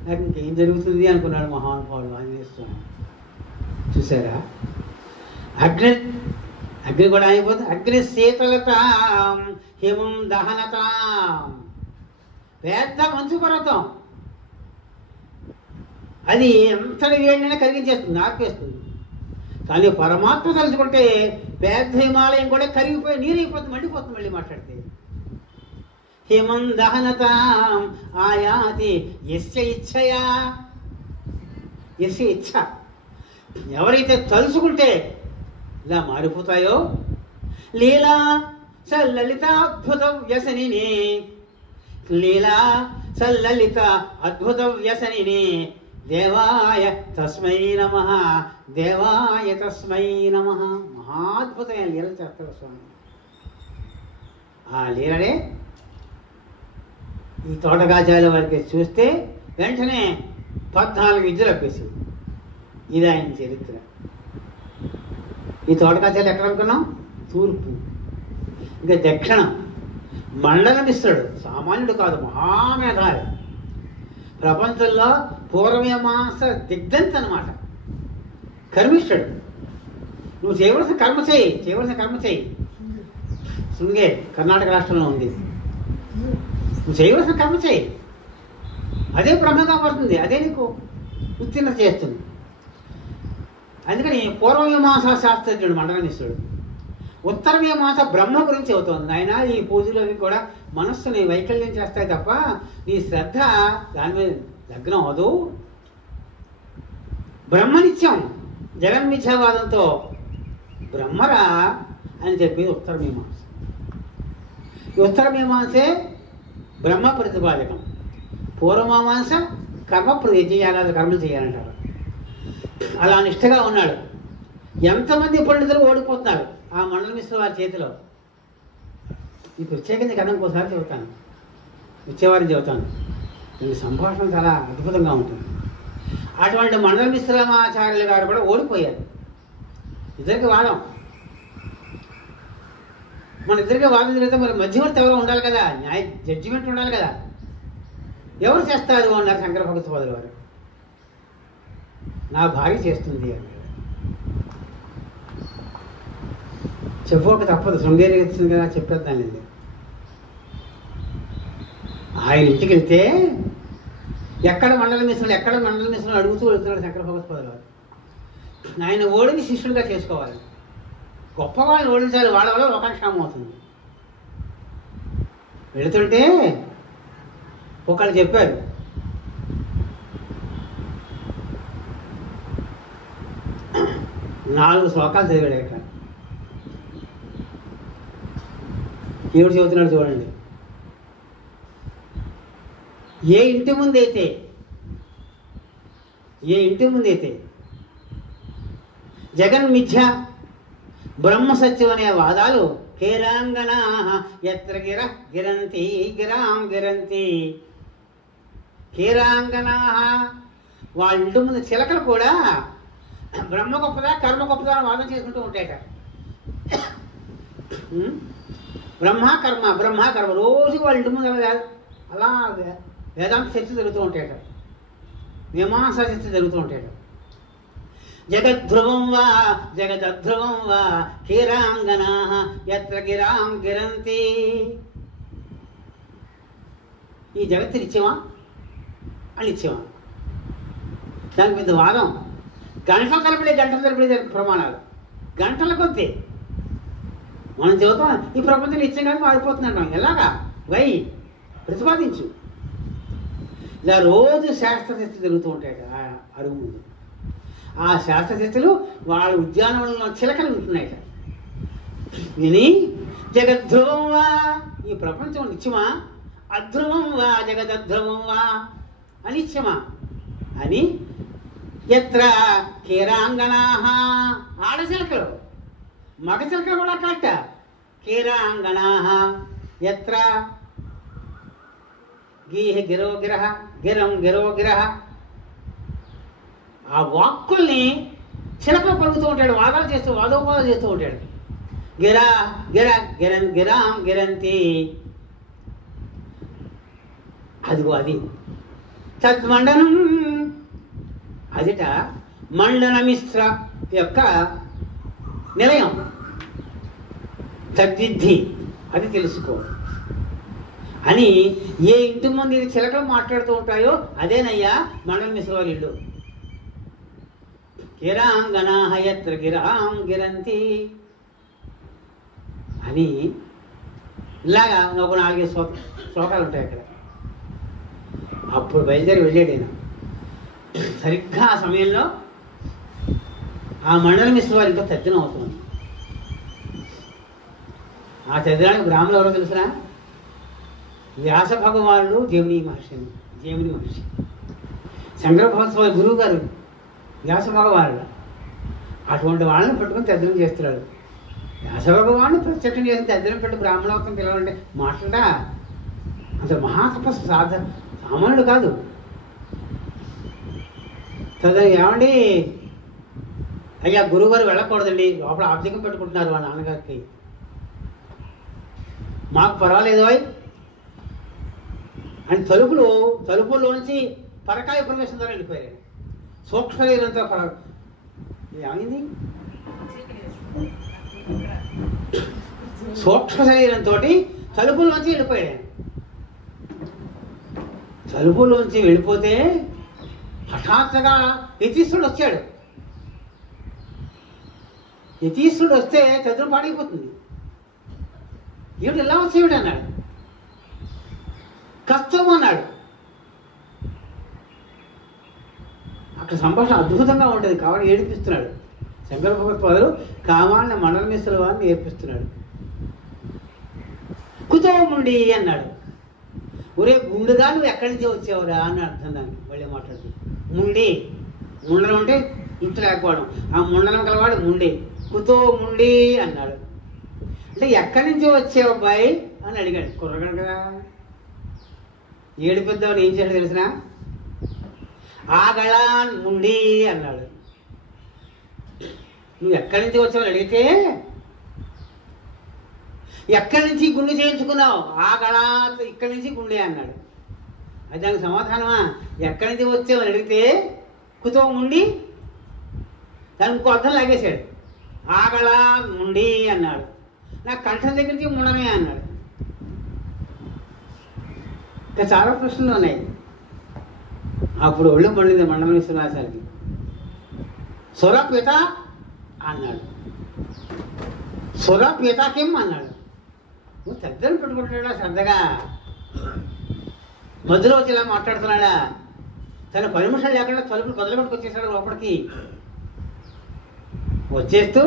నాకు ఇంకేం జరుగుతుంది అనుకున్నాడు మహానుభావుడు ఆంజనేయ స్వామి. చూసారా? అగ్ని కూడా అయిపోతుంది. అగ్ని శీతలతాం హిమం దహనతాం. పెద్ద మంచు పర్వతం, అది ఎంతటి వేడినైనా కరిగించేస్తుంది, ఆర్పేస్తుంది. కానీ పరమాత్మ తలుచుకుంటే పెద్ద హిమాలయం కూడా కరిగిపోయి నీరైపోతుంది, మండిపోతుంది. మళ్ళీ మాట్లాడితే హిమం దహనతాం ఆయాతి యస్య ఇచ్ఛయా. యస్య ఇచ్ఛ, ఎవరైతే తలుచుకుంటే ఇలా మారిపోతాయో. లీలా సల్లలిత అద్భుత వ్యసనిని, లీలా సల్లలిత అద్భుత వ్యసనిని దేవాయ తస్మై నమః, దేవాయ తస్మై నమః. మహాద్భుతమైన లీలలు చేస్తాడు స్వామి. ఆ లీలనే ఈ తోటగాచార్య వారికి చూస్తే వెంటనే 14 విద్యలు అప్పేసింది. ఇది ఆయన చరిత్ర. ఈ తోటగాచార్య ఎక్కడ అనుకున్నాం? తూర్పు. ఇంకా దక్షిణం మండలమిశ్రుడు, సామాన్యుడు కాదు, మహామేధావి. ప్రపంచంలో పూర్వమీమాంస దిగ్ధంతి అనమాట. కర్మిష్ఠుడు. నువ్వు చేయవలసిన కర్మ చేయి. శృంగేరి కర్ణాటక రాష్ట్రంలో ఉంది. నువ్వు చేయవలసిన కర్మ చేయి, అదే బ్రహ్మగా పడుతుంది, అదే నీకు ఉత్తీర్ణ చేస్తుంది. అందుకని పూర్వమీమాంస శాస్త్రజ్ఞుడు మండలమిశ్రుడు. ఉత్తరమీమాంస బ్రహ్మ గురించి అవుతుంది. నాయన ఈ పూజలు అవి కూడా మనస్సుని వైకల్యం చేస్తాయి తప్ప నీ శ్రద్ధ దాని మీద లగ్నం అవదు. బ్రహ్మనిత్యం జగన్మిథ్యావాదంతో బ్రహ్మరా అని చెప్పేది ఉత్తర మీమాంస. ఈ ఉత్తర మీమాంసే బ్రహ్మ ప్రతిపాదకం. పూర్వమీమాంస కర్మ చేయాలి, కర్మలు చేయాలంటారు. అలా నిష్ఠగా ఉన్నాడు. ఎంతమంది పండితులు ఓడిపోతున్నారు ఆ మండల మిశ్ర వారి చేతిలో. ఈ ప్రత్యేకంగా కథ ఇంకోసారి చెబుతాను, వచ్చేవారిని చెబుతాను. ఈ సంభాషణ చాలా అద్భుతంగా ఉంటుంది. అటువంటి మండల మిశ్రమాచార్యులు గారు కూడా ఓడిపోయారు. ఇద్దరికి వాదం, మన ఇద్దరికి వాదం జరిగితే మరి మధ్యవర్తి ఎవరో ఉండాలి కదా, న్యాయ జడ్జిమెంట్ ఉండాలి కదా. ఎవరు చేస్తారు అన్నారు శంకర భగవత్పాదులు వారు. నా భార్య చేస్తుంది అన్నారు. చెప్పుకోక తప్పదు, శృంగేరి వచ్చింది కదా, చెప్పేద్దానండి. ఆయన ఇంటికి వెళ్తే ఎక్కడ మండల మిశ్రులు అడుగుతూ వెళ్తున్నాడు శంకర భగవత్పాదులు వారు. ఆయన ఓడిని శిష్యుడిగా చేసుకోవాలి, గొప్ప వాళ్ళని ఓడించాలి, వాళ్ళ వల్ల లోకాక్షేమం అవుతుంది. వెళుతుంటే ఒకళ్ళు చెప్పారు, నాలుగు శ్లోకాలు చదివాడు. ఇక్కడ ఏమిటి చెబుతున్నాడు చూడండి. ఏ ఇంటి ముందైతే జగన్మిథ్య బ్రహ్మ సత్యం అనే వాదాలు కేరాంగనా ఎత్ర గిరంతి గిరాం గిరంతి. కేరాంగనా వాళ్ళ ఇంటి ముందు చిలకలు కూడా బ్రహ్మ గొప్పదా కర్మ గొప్పదా అని వాదన చేసుకుంటూ ఉంటాయట. బ్రహ్మ కర్మ రోజు వాళ్ళ ఇంటి ముందు అలా వేదాంత చర్చ జరుగుతూ ఉంటాయట, మీమాంసా చర్చ జరుగుతూ ఉంటాయట. జగద్ధ్రువం వా జగదధ్రువం వా కేరాంగనా ఎత్ర గిరాం గిరంతి. ఈ జగత్తు నిత్యమా అనిత్యమా, దానికి పెద్ద వాదం. గంటల తరబడి ప్రమాణాలు, గంటల కొద్ది మనం చదువుతాం. ఈ ప్రపంచం నిత్యం కానీ మారిపోతుందంటాం. ఎలాగా వై ప్రతిపాదించు. ఇలా రోజు శాస్త్రచర్చ జరుగుతూ ఉంటాయి కదా అరుగు ముందు. ఆ శాస్త్రచర్చలు వాళ్ళ ఉద్యానవనంలో చిలకలు ఉంటున్నాయట. విని జగద్ధ్రువం వా, ఈ ప్రపంచం నిత్యమా, అధ్రువం వా జగదధ్రువం వా, అనిత్యమా అని. ఎత్ర కేరాంగనా, ఆడచిలకలు మగ చిలకలు కూడా కట్ట. కేరాంగనా ఎత్ర గీహ గిరో గిరహ గిరం గిరో గిరహ. ఆ వాక్కుల్ని చిలకలు పలుకుతూ ఉంటాడు, వాదోపాదాలు చేస్తూ ఉంటాడు. గిరా గిర గిరన్ గిరాం గిరంతి. అదిగో అది తద్మండనం, అదిట మండన మిశ్ర యొక్క నిలయం. తద్విద్ధి, అది తెలుసుకో అని. ఏ ఇంటి ముందు ఇది చిలకలు మాట్లాడుతూ ఉంటాయో అదేనయ్యా మండల మిశ్ర వాళ్ళ ఇల్లు. గిరాంగనా యత్ర గిరాం గిరంతి అని. ఇలాగా ఒక 4 శ్లోకాలు ఉంటాయి అక్కడ. అప్పుడు బయలుదేరి వెళ్ళాడు ఆయన. సరిగ్గా ఆ సమయంలో ఆ మండల మిశ్ర వారి ఇంట్లో తద్దినం అవుతుంది. ఆ తద్దినానికి బ్రాహ్మణులు ఎవరో తెలుసునా? వ్యాస భగవానుడు, జైమిని మహర్షి. శంకర భగవత్పాదుల గురువు గారు వ్యాస భగవానుడు. అటువంటి వాళ్ళని పెట్టుకుని తద్దినం చేస్తున్నాడు. వ్యాస భగవాను ప్రత్యక్షం చేసి తద్దినం పెట్టి బ్రాహ్మణోత్తం పిలవాలంటే మాట్లాడా? అసలు మహాతపస్సు సామాన్యుడు కాదు. ఏమండి అయ్యా గురువుగారు వెళ్ళకూడదండి, లోపల ఆబ్జెక్ట్ పెట్టుకుంటున్నారు వాళ్ళ నాన్నగారికి. మాకు పర్వాలేదు అని తలుపులోంచి పరకాయ ప్రవేశం ద్వారా వెళ్ళిపోయారు. సూక్ష్మ శరీరంతో ఏమైంది? సూక్ష్మ శరీరంతో తలుపులోంచి వెళ్ళిపోయాడు. తలుపులోంచి వెళ్ళిపోతే హఠాత్తుగా యతీశ్వరుడు వచ్చాడు. యతీశ్వరుడు వస్తే చదువు పాడైపోతుంది. ఏమిటి ఎలా వచ్చేవాడు అన్నాడు. కష్టం అన్నాడు. అక్కడ సంభాషణ అద్భుతంగా ఉంటుంది కాబట్టి ఏడిపిస్తున్నాడు. శంకర భగవత్పాదులు కామాన్ని మండల మిశ్రుల వారిని నేర్పిస్తున్నాడు. కుతో ముండి అన్నాడు. ఒరే గుండుగా నువ్వు ఎక్కడి నుంచి వచ్చావురా అని అర్థం దానికి. మళ్ళీ మాట్లాడుతూ ముండి, ముండలం అంటే జుట్టు లేకపోవడం, ఆ ముండలం కలవాడు ముండి. కుతో ముండి అన్నాడు. అంటే ఎక్కడి నుంచి వచ్చావు అబ్బాయి అని అడిగాడు. కుర్రగాడు కదా, ఏడిపిద్దామని ఏం చేశాడు తెలిసిన, ఆగళాన్ ముండి అన్నాడు. నువ్వు ఎక్కడి నుంచి వచ్చావు అడిగితే, ఎక్కడి నుంచి గుండె చేయించుకున్నావు, ఆగళా ఇక్కడి నుంచి గుండె అన్నాడు. అది దానికి సమాధానమా? ఎక్కడి నుంచి వచ్చావు అని అడిగితే కుతో ముండి, దానికి ఇంకో అర్థం లాగేశాడు. ఆగళా ముండి అన్నాడు. నాకు కంఠం దగ్గర నుంచి ముండమే అన్నాడు. ఇంకా చాలా ప్రశ్నలు ఉన్నాయి. అప్పుడు ఒళ్ళు పండింది మండమేశ్వరాచారికి. స్వరప్యత అన్నాడు. స్వరప్యతకేం అన్నాడు. నువ్వు పెద్దలు పెట్టుకుంటున్నాడా శ్రద్ధగా? మధ్యలో వచ్చి ఇలా మాట్లాడుతున్నాడా? తన పర్మిషన్ లేకుండా తలుపులు కదలు పెట్టుకొచ్చేసాడు లోపలికి. వచ్చేస్తూ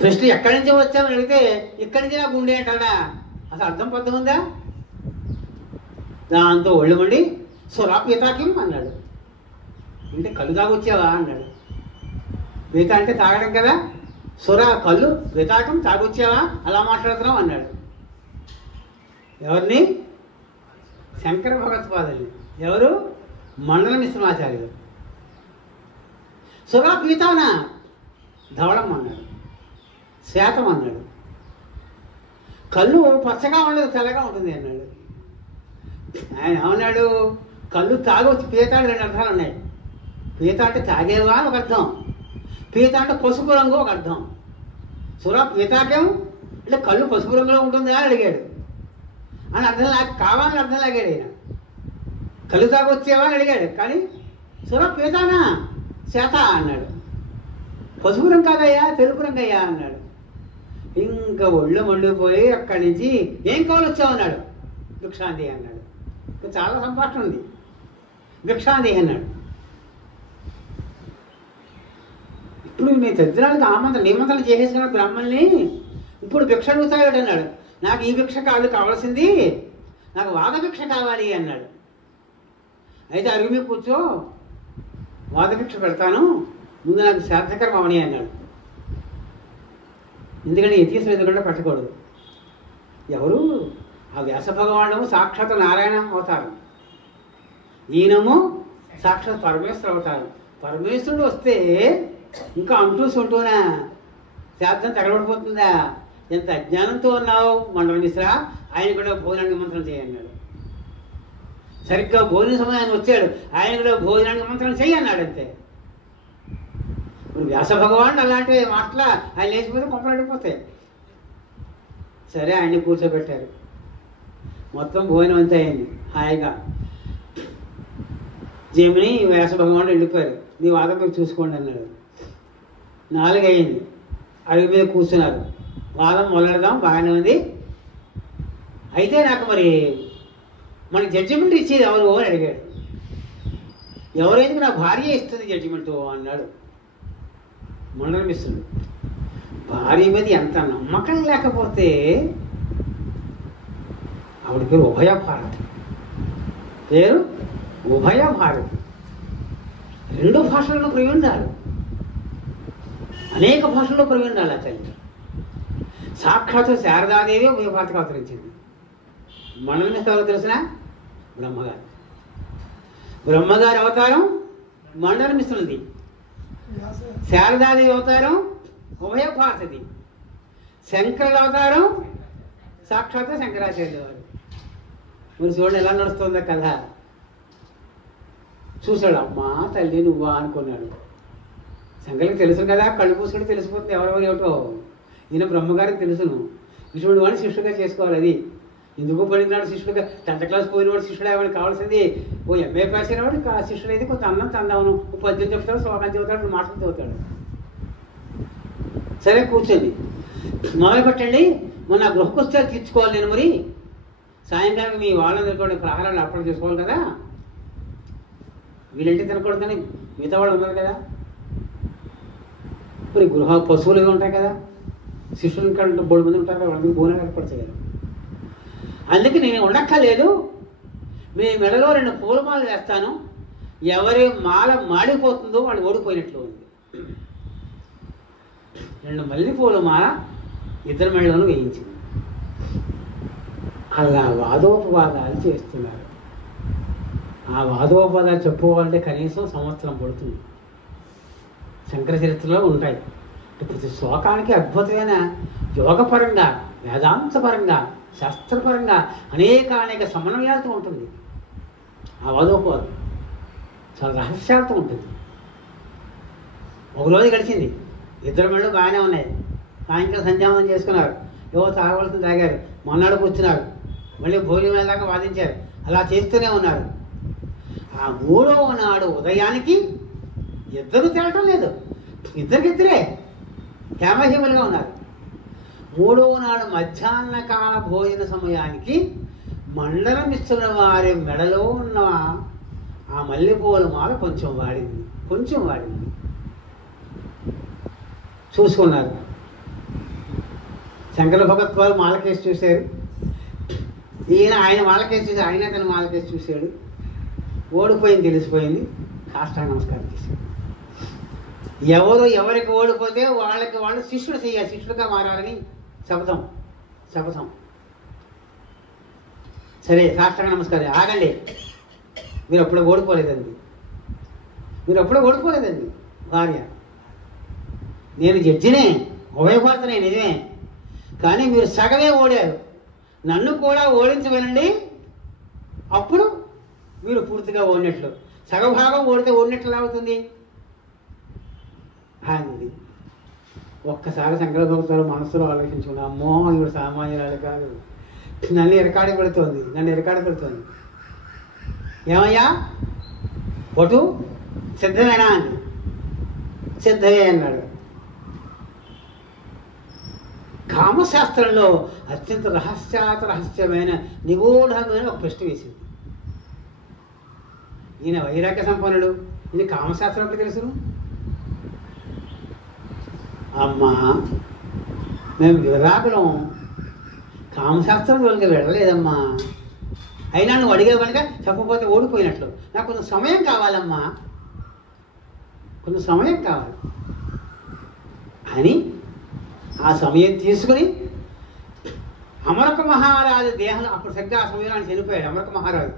ప్రశ్న ఎక్కడి నుంచి వచ్చామని అడిగితే ఇక్కడి నుంచి నా గుండె అంటాడా? అసలు అర్థం పద్ధతి ఉందా? దాంతో ఒళ్ళు మండి సురా పీతాకిం అన్నాడు. అంటే కళ్ళు తాగొచ్చావా అన్నాడు. పీత అంటే తాగడం కదా, సురా కళ్ళు, పీతాకం తాగొచ్చావా, అలా మాట్లాడుతున్నావు అన్నాడు. ఎవరిని? శంకర భగవత్పాదులు. ఎవరు? మండల మిశ్రమాచార్యులు. సురా పీతానా? ధవళం అన్నాడు, శ్వేతం అన్నాడు. కళ్ళు పచ్చగా ఉండదు, తెల్లగా ఉంటుంది అన్నాడు. ఆయన ఏమన్నాడు? కళ్ళు తాగొచ్చి, పీత అంటే రెండు అర్థాలు ఉన్నాయి. పీత అంటే తాగేవా ఒక అర్థం, పీత అంటే పసుపు రంగు ఒక అర్థం. సురా పీతాకేం అంటే కళ్ళు పసుపు రంగులో ఉంటుందా అని అడిగాడు. అని అర్థం కావాలని అర్థం లాగాడు ఆయన. కళ్ళు తాగొచ్చేవా అని అడిగాడు, కానీ సురా పీతానా శ్వేత అన్నాడు. పసుపు రంగు కాదయ్యా, తెలుపు రంగు అయ్యా అన్నాడు. ఇంకా ఒళ్ళు మండిపోయి అక్కడి నుంచి ఏం కావాలి వచ్చావు అన్నాడు. భిక్షాంతి అన్నాడు. చాలా సంభాషణ ఉంది. భిక్షాంతి అన్నాడు. ఇప్పుడు నేను తద్దినానికి ఆమంత్రం నిమంత్రణ చేసేసిన బ్రాహ్మణ్ణి ఇప్పుడు భిక్ష అడుగుతాడు అన్నాడు. నాకు ఈ భిక్ష కాదు కావాల్సింది, నాకు వాద భిక్ష కావాలి అన్నాడు. అయితే అరుగు మీద కూర్చో, వాద భిక్ష పెడతాను, ముందు నాకు శ్రాద్ధకరం అవని అన్నాడు. ఎందుకంటే యతీశ్వర ఎదురుకుండా పెట్టకూడదు. ఎవరు? ఆ వ్యాస భగవానుడు సాక్షాత్ నారాయణ అవతారం, ఈయనము సాక్షాత్ పరమేశ్వర అవతారం. పరమేశ్వరుడు వస్తే ఇంకా అంటూ సొంటూనా శాబ్దం తగలబడిపోతుందా? ఎంత అజ్ఞానంతో ఉన్నావు మండల మిశ్రా, ఆయన కూడా భోజనానికి నిమంత్రణ చేయన్నాడు. సరిగ్గా భోజన సమయాన్ని వచ్చాడు, ఆయన కూడా భోజనానికి నిమంత్రణ చెయ్యి అన్నాడు. అంతే. ఇప్పుడు వ్యాస భగవానుడు అలాంటి మాటల ఆయన లేచిపోతే కొంపలడిపోతాయి. సరే, ఆయన్ని కూర్చోబెట్టారు. మొత్తం భోజనం అంతా అయింది హాయిగా. జమిని వ్యాస భగవానుడు వెళ్ళిపోయారు. నీ వాదం మీరు చూసుకోండి అన్నాడు. 4 అయింది. అడుగు మీద కూర్చున్నారు. వాదం మొదలెడదాం, బాగానే ఉంది. అయితే నాకు మరి మనకి జడ్జిమెంట్ ఇచ్చేది ఎవరు అని అడిగాడు. ఎవరైతే నా భార్య ఇస్తుంది జడ్జిమెంట్ అన్నాడు మండల మిశ్రుడు. భార్య మీద ఎంత నమ్మకం లేకపోతే, ఆవిడ పేరు ఉభయ భారతి. పేరు ఉభయ భారతి. 2 భాషల్లో ప్రవీణాలు, అనేక భాషల్లో ప్రవీణాలు. ఆ తల్లి సాక్షాత్తు శారదాదేవి ఉభయ భారతికి అవతరించింది. మండల మిశ్రుడు తెలిసిన బ్రహ్మగారు. బ్రహ్మగారి అవతారం మండల మిశ్రుడిది. శారదాదేవి అవతారం ఉభయ భారతిది. శంకరుల అవతారం సాక్షాత్ శంకరాచార్యుల వారు. మీరు చూడండి ఎలా నడుస్తుందో కథ. చూశాడు, అమ్మా తల్లి నువ్వా అనుకున్నాడు. శంకర్కి తెలుసు కదా, కళ్ళు పూసుకుంటే తెలిసిపోతుంది ఎవరో ఏమిటో. ఈయన బ్రహ్మగారికి తెలుసును. ఇటువంటి వాడిని శిష్యుడిగా చేసుకోవాలి. అది ఎందుకు పడినాడు శిష్యుడిగా? 10th క్లాస్ పోయినవాడు శిష్యుడు అయ్యేవాడు కావాల్సింది. ఓ MA పాస్ అయినవాడు శిష్యుడు అయితే కొంత అన్నం తందావును, ఓ పద్యం చెప్తాడు, శ్లోకం చెబుతాడు, మాటలు చదువుతాడు. సరే కూర్చొని మొదలు పెట్టండి. మొన్న గృహకృత్యాలు తీర్చుకోవాలి నేను. మరి సాయంకాలం మీ వాళ్ళందరితో ప్రహారాలు అర్పణ చేసుకోవాలి కదా. వీళ్ళంటే తినకూడదు కానీ మిగతా వాళ్ళు ఉన్నారు కదా. మరి గృహ పశువులుగా ఉంటాయి కదా, శిష్యులు ఇంకా 3 మంది ఉంటారు కదా, వాళ్ళకి భోజనం ఏర్పాటు చేయాలి. అందుకే నేను ఉండక్కర్లేదు, మీ మెడలో 2 పూలమాలలు వేస్తాను, ఎవరి మాల మాడిపోతుందో వాళ్ళు ఓడిపోయినట్లు ఉంది. 2 మల్లెపూల మాల ఇద్దరి మెడలోనూ వేయించింది. అలా వాదోపవాదాలు చేస్తున్నారు. ఆ వాదోపవాదాలు చెప్పుకోవాలంటే కనీసం సంవత్సరం పడుతుంది. శంకర చరిత్రలో ఉంటాయి. ప్రతి శ్లోకానికి అద్భుతమైన యోగపరంగా, వేదాంతపరంగా, శాస్త్రపరంగా అనేక సమన్వయాలతో ఉంటుంది. ఆ వాదోపవాదం చాలా రహస్యాలతో ఉంటుంది. ఒకరోజు గడిచింది, ఇద్దరు మెళ్ళు బాగానే ఉన్నాయి. సాయంకాలం సంధ్యావందనం చేసుకున్నారు, ఏవో తాగవలసిన తాగారు, మొన్నాడు కూర్చున్నారు, మళ్ళీ భోజనం దాకా వాదించారు. అలా చేస్తూనే ఉన్నారు. ఆ 3వ నాడు ఉదయానికి ఇద్దరు తేలటం లేదు, ఇద్దరికిద్దరే హేమహీములుగా ఉన్నారు. 3వ నాడు మధ్యాహ్న కాల భోజన సమయానికి మండలం ఇస్తున్న వారి మెడలో ఉన్న ఆ మల్లెపూల మాల కొంచెం వాడింది. చూసుకున్నారు. శంకర భగవత్ వారు మాలకేసి చూశారు, ఆయన మాలకేసి చూసి ఆయన తన మాలకేసి చూశాడు. ఓడిపోయింది తెలిసిపోయింది, సాష్టాంగ నమస్కారం చేశాడు. ఎవరికి ఓడిపోతే వాళ్ళకి వాళ్ళు శిష్యుడుగా మారాలని శపథం. సరే, సాష్టాంగ నమస్కారం. ఆగండి, మీరు ఎప్పుడూ ఓడిపోలేదండి భార్య. నేను జడ్జినే, ఉభయభారతనే, నిజమే, కానీ మీరు సగమే ఓడారు, నన్ను కూడా ఓడించమనండి, అప్పుడు మీరు పూర్తిగా ఓడినట్లు. సగభాగం ఓడితే ఓడినట్లు అవుతుంది అంది. ఒక్కసారి శంకర భగవతులు మనసులో ఆలోచించుకున్నా, అమ్మో ఇవి సామాన్యురాలు కాదు, నన్ను ఎరకాడి పెడుతోంది. ఏమయ్యా పొటు సిద్ధమేనా అంది. సిద్ధమే అన్నాడు. కామశాస్త్రంలో అత్యంత రహస్యమైన నిగూఢమైన ఒక ప్రశ్న వేసింది. ఈయన వైరాగ్య సంపన్నుడు, ఇది కామశాస్త్రం అంటే తెలుసును. అమ్మా, మేము విరాగులం, కామశాస్త్రం వాళ్ళకి వెళ్ళలేదమ్మా. అయినా నువ్వు అడిగే కనుక చెప్పకపోతే ఓడిపోయినట్లు. నాకు కొంచెం సమయం కావాలమ్మా, కొంచెం సమయం కావాలి అని ఆ సమయం తీసుకుని అమరక మహారాజు దేహంలో, అప్పుడు సరిగ్గా ఆ సమయంలో ఆయన చనిపోయాడు అమరక మహారాజు.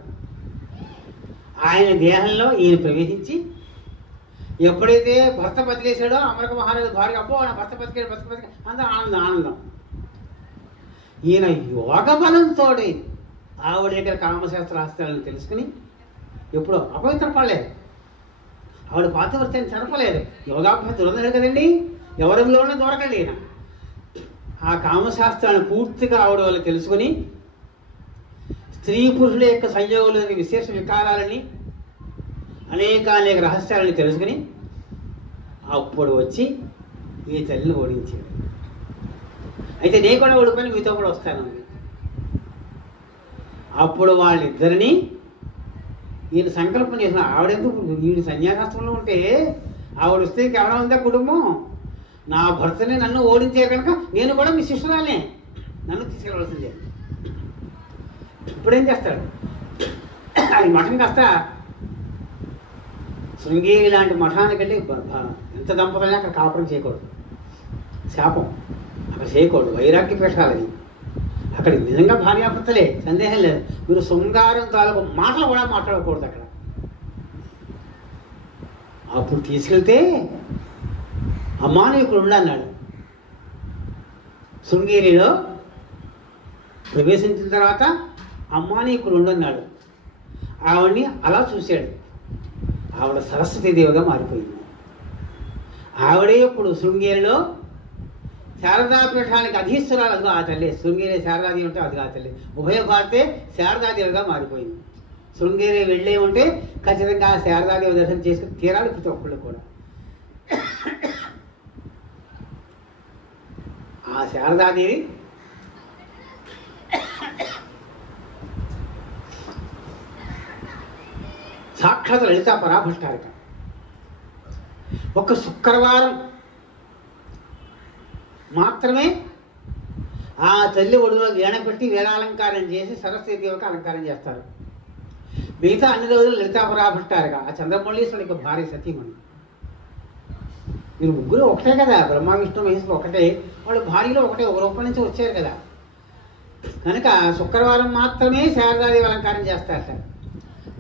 ఆయన దేహంలో ఈయన ప్రవేశించి ఎప్పుడైతే భర్త బతికేశాడో అమరక మహారాజు భార్య, అబ్బో నా భర్త బతికాడు అంత ఆనందం. ఈయన యోగ బలంతో ఆవిడ దగ్గర కామశాస్త్ర ఆస్త్రాలను తెలుసుకుని ఎప్పుడో అపవిత్ర పడలేదు, ఆవిడ పాతివృత్యాన్ని చదపలేదు. యోగాభ్యాసం ఉన్నది కదండి, ఎవరిలోనే దొరకండి. ఈయన ఆ కామశాస్త్రాన్ని పూర్తిగా ఆవిడ వాళ్ళు తెలుసుకుని స్త్రీ పురుషుల యొక్క సంయోగంలోని విశేష వికారాలని అనేక రహస్యాలని తెలుసుకుని అప్పుడు వచ్చి ఈ తల్లిని ఓడించాడు. అయితే నేను కూడా ఓడిపోయి మీతో కూడా వస్తాను. అప్పుడు వాళ్ళిద్దరిని ఈయన సంకల్పం చేసిన, ఆవిడెందుకు వీడి సన్యాసాస్త్రంలో ఉంటే ఆవిడ వస్తే కేవలం ఉందా కుటుంబం, నా భర్తని నన్ను ఓడించే కనుక నేను కూడా మీ శిష్యురాలనే, నన్ను తీసుకెళ్ళవలసిందే. ఇప్పుడేం చేస్తాడు, అది మఠం కాస్త శృంగేరి లాంటి మఠానికంటే ఎంత దంపతులైనా అక్కడ కాపురం చేయకూడదు, శాపం అక్కడ చేయకూడదు, వైరాగ్య పీఠాలది. అక్కడ నిజంగా భార్యాభర్తలే, సందేహం లేదు. మీరు శృంగారం తాలూకు మాటలు కూడా మాట్లాడకూడదు అక్కడ. అప్పుడు తీసుకెళ్తే అమ్మా నువ్వు ఇక్కడ ఉండన్నాడు. శృంగేరిలో ప్రవేశించిన తర్వాత అమ్మా నీ ఇక్కడ ఉండన్నాడు. ఆవిడ్ని అలా చూశాడు. ఆవిడ సరస్వతీదేవిగా మారిపోయింది. ఆవిడే ఇప్పుడు శృంగేరిలో శారదాపీఠానికి అధీశ్వరాలు, అదిగో ఆ తల్లి. శృంగేరి శారదాదేవి ఉంటే అదిగా ఆ తల్లి. ఉభయ భారతే శారదాదేవిగా మారిపోయింది. శృంగేరి వెళ్ళే ఉంటే ఖచ్చితంగా శారదాదేవి దర్శనం చేసుకుని తీరాలి ప్రతి ఒక్కళ్ళు కూడా. ఆ శారదాదేవి సాక్షాత్ లలితా పరాభష్టారిక. ఒక శుక్రవారం మాత్రమే ఆ తల్లి ఒడిలో వీణ పెట్టి వీణాలంకారం చేసి సరస్వతి దేవకి అలంకారం చేస్తారు. మిగతా అన్ని రోజులు లలితా పరాభష్టారిక. ఆ చంద్రమౌళీశ్వరుడికి భార్య సతీమణి. మీరు ముగ్గురు ఒకటే కదా, బ్రహ్మ విష్ణు మహేశ్వరు ఒకటే, వాళ్ళు భార్యలో ఒకటే, ఒక రూపం నుంచి వచ్చారు కదా. కనుక శుక్రవారం మాత్రమే శారదాదేవి అలంకారం చేస్తారు సార్.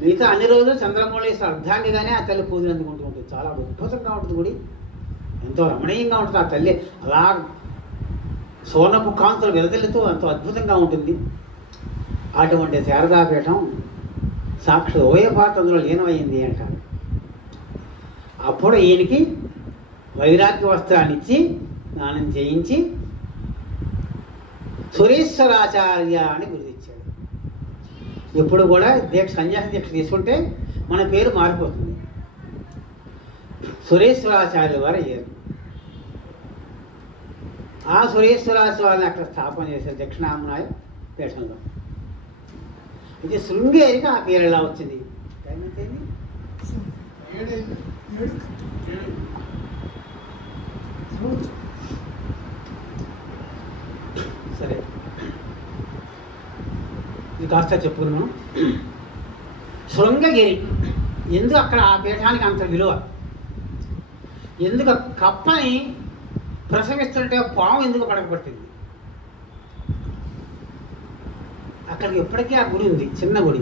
మిగతా అన్ని రోజులు చంద్రమౌళీశ్వరు అర్ధాంగిగానే ఆ తల్లి పూజలు అందుకుంటూ ఉంటుంది. చాలా అద్భుతంగా ఉంటుంది గుడి, ఎంతో రమణీయంగా ఉంటుంది. ఆ తల్లి అలా సువర్ణపు కాంతులు విరదలుతూ ఎంతో అద్భుతంగా ఉంటుంది. అటువంటి శారదాపీఠం సాక్షి ఓయపాత అందులో లీనమైంది అంటారు. అప్పుడు ఈయనకి వైరాగ్య వస్త్రాన్ని ఇచ్చి స్నానం చేయించి సురేశ్వరాచార్య అని గుర్తించాడు. ఎప్పుడు కూడా సన్యాస దీక్ష తీసుకుంటే మన పేరు మారిపోతుంది. సురేశ్వరాచార్యుల వారు అయ్యారు. ఆ సురేశ్వరాచార్యుని అక్కడ స్థాపన చేశారు దక్షిణామనాయ పీఠంలో. ఇది శృంగేరికి ఆ పేరు ఎలా వచ్చింది? సరే, ఇది కాస్త చెప్పుకున్నాను. శృంగగిరి ఎందుకు అక్కడ ఆ పీఠానికి అంత విలువ? ఎందుకు కప్పని ప్రసవిస్తుంటే పాము ఎందుకు పడకపట్టింది? అక్కడికి ఎప్పటికీ ఆ గుడి ఉంది, చిన్న గుడి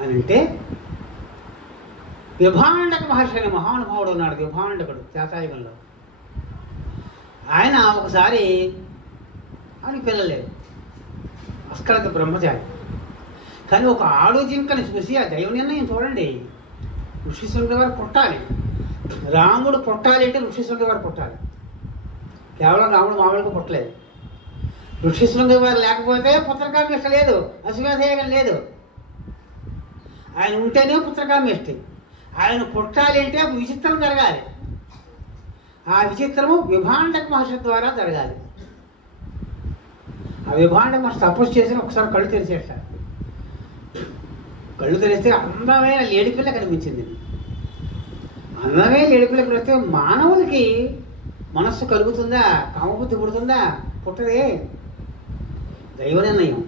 అని అంటే విభాండక మహర్షి అనే మహానుభావుడు ఉన్నాడు. విభాండకుడు త్రేతాయుగంలో. ఆయన ఒకసారి ఆయనకి పిల్లలేదు, అస్కలత బ్రహ్మచారి. కానీ ఒక ఆడు జింకని చూసి ఆ దైవ నిర్ణయం చూడండి, ఋషిశృంగ వారు పుట్టాలి, రాముడు పుట్టాలి అంటే ఋషిశృంగ వారు పుట్టాలి. కేవలం రాముడు మామూలుగా పుట్టలేదు. ఋషిశృంగ వారు లేకపోతే పుత్రకామేష్ట లేదు, అశ్వమేధయాగం లేదు. ఆయన ఉంటేనే పుత్రకామేష్టి. ఆయన పుట్టాలి అంటే విచిత్రం జరగాలి. ఆ విచిత్రము విభాండక మహర్షి ద్వారా జరగాలి. ఆ విభాండక మహర్షి తపస్సు చేసిన ఒకసారి కళ్ళు తెరిచేట. కళ్ళు తెరిస్తే అందమైన లేడిపిల్ల కనిపించింది. అందమైన లేడిపిల్ల కనిపిస్తే మానవులకి మనస్సు కలుగుతుందా? కామబుద్ధి పుడుతుందా? పుట్టదే, దైవ నిర్ణయం.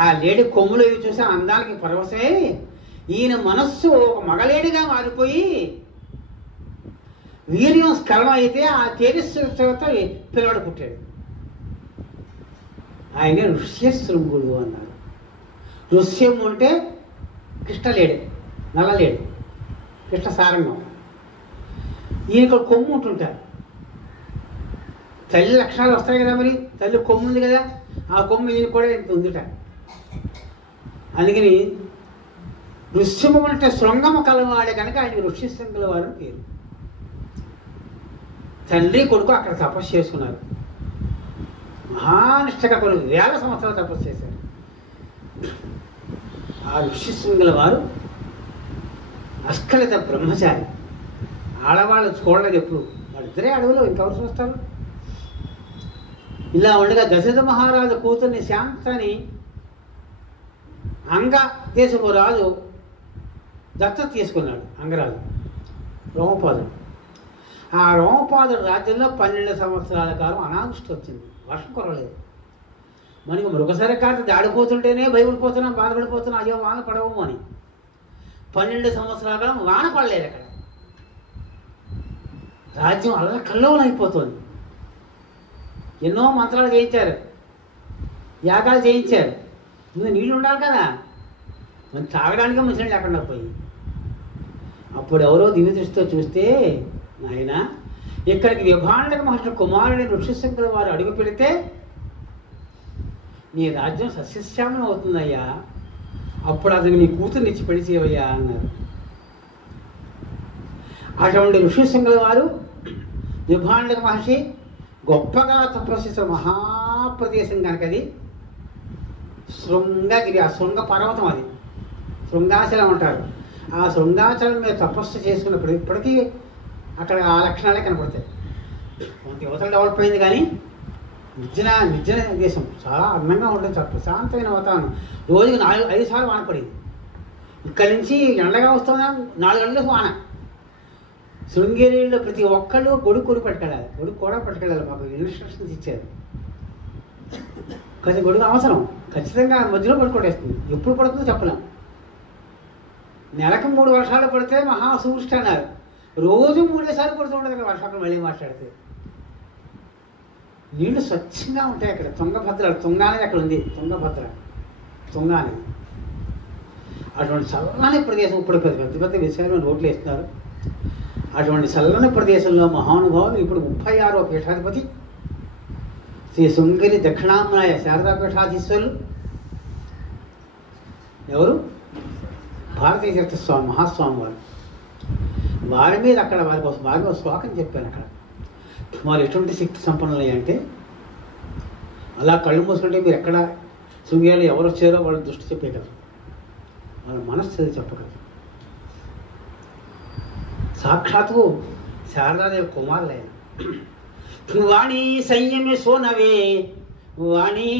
ఆ లేడి కొమ్ములు ఇవి చూసి అందానికి పరవశమై ఈయన మనస్సు ఒక మగలేడిగా మారిపోయి వీర్యం స్ఖలనం అయితే ఆ తేజస్సుతో పిల్లవాడు పుట్టాడు. ఆయన ఋష్యశృంగుడు అన్నారు. ఋష్యం అంటే కృష్ణలేడు, నల్లలేడు, కృష్ణ సారంగం. ఈయన కొమ్ము ఉంటుంటారు. తల్లి లక్షణాలు వస్తాయి కదా, మరి తల్లి కొమ్ము ఉంది కదా, ఆ కొమ్ము ఈయన కూడా ఇంత ఉందిట. అందుకని ఋష్యము అంటే శృంగము కలవాడే కనుక ఆయన ఋష్యశృంగుల వారు పేరు. తండ్రి కొడుకు అక్కడ తపస్సు చేసుకున్నారు. మహానిష్టగా కొన్ని వేల సంవత్సరాలు తపస్సు చేశారు. ఆ ఋషిశృంగుల వారు అస్కలిత బ్రహ్మచారి. ఆడవాళ్ళు చూడలేదు ఎప్పుడు, వాళ్ళిద్దరే అడవిలో ఇంకెవరు చూస్తారు? ఇలా ఉండగా దశరథ మహారాజు కూతుర్ని శాంతని అంగ దేశపు రాజు దత్తత తీసుకున్నాడు. అంగరాజు రోమపాదుడు. ఆ రోమపాదుడు రాజ్యంలో 12 సంవత్సరాల కాలం అనావృష్టి వచ్చింది, వర్షం కురవలేదు. మనకి మృగసర కాట దాడిపోతుంటేనే భయపడిపోతున్నాం, బాధపడిపోతున్నాం, అయ్యో వాన పడవు అని. 12 సంవత్సరాల కాలం వాన పడలేదు అక్కడ. రాజ్యం అల్ల కల్లోలం అయిపోతుంది. ఎన్నో మంత్రాలు చేయించారు, యాగాలు చేయించారు. నువ్వు నీళ్ళు ఉండాలి కదా, మనం తాగడానికి మంచి లేకుండా పోయి. అప్పుడు ఎవరో దివ్య దృష్టితో చూస్తే, నాయన ఇక్కడికి విభాండక మహర్షి కుమారుడైన ఋషిశృంగుల వారు అడుగు పెడితే నీ రాజ్యం సస్యశ్యామలం అవుతుందయ్యా, అప్పుడు అతనికి నీ కూతుర్ని ఇచ్చి పెళ్లి చేయవయ్యా అన్నారు. అటువంటి ఋషిశృంగుల వారు విభాండక మహర్షి గొప్పగా తపస్సు చేసిన మహాప్రదేశం కనుక అది శృంగగిరి. ఆ శృంగ పర్వతం, అది శృంగాచలం అంటారు. ఆ శృంగాచలం మీద తపస్సు చేసుకున్నప్పుడు ఇప్పటికీ అక్కడ ఆ లక్షణాలే కనపడతాయి. కొంత యువతలు డెవలప్ అయింది, కానీ నిర్జన దేశం చాలా అందంగా ఉంటుంది, చాలా ప్రశాంతమైన వాతావరణం. రోజుకి 4-5 సార్లు వాన పడింది. ఇక్కడి నుంచి ఎండగా వస్తున్నా 4 గంటలకు వాన. శృంగేరిలో ప్రతి ఒక్కళ్ళు గొడుగు కొని పట్టుకెళ్ళాలి, గొడుగు కూడా పట్టుకెళ్ళాలి. మాకు ఇన్స్ట్రక్షన్స్ ఇచ్చారు. కానీ గొడుగు అవసరం, ఖచ్చితంగా మధ్యలో పడుకోటేస్తుంది. ఎప్పుడు పడుతుందో చెప్పలేం. నెలకు 3 వర్షాలు పడితే మహాసూష్టి అన్నారు. రోజు 3 సార్లు పడుతూ ఉండదు కదా వర్షాలు. మళ్ళీ మాట్లాడితే నీళ్లు స్వచ్ఛంగా ఉంటాయి అక్కడ. తుంగభద్ర, తుంగా అనేది అక్కడ ఉంది. తుంగభద్ర, తుంగా అనేది అటువంటి చల్లని ప్రదేశం. ఇప్పుడు పెద్ద పెద్ద విషయాలు రోడ్లు వేస్తున్నారు. అటువంటి చల్లని ప్రదేశంలో మహానుభావులు ఇప్పుడు 36వ పీఠాధిపతి శ్రీ శృంగేరి దక్షిణామ్నాయ శారదా పీఠాధీశ్వరులు ఎవరు? భారతీయ తీర్థ స్వామి మహాస్వామి వారు. వారి మీద అక్కడ వారికి ఒక శ్లోకం చెప్పాను. అక్కడ వారు ఎటువంటి శక్తి సంపన్నులు అంటే, అలా కళ్ళు మూసుకుంటే మీరు ఎక్కడ శృంగేరిలో ఎవరు వచ్చారో వాళ్ళ దృష్టి చెప్పేయగలరు, వాళ్ళ మనస్సు చెప్పగలరు. సాక్షాత్తు శారదాదేవి కుమారులైన వాణి సంయమి సోనవే, వాణి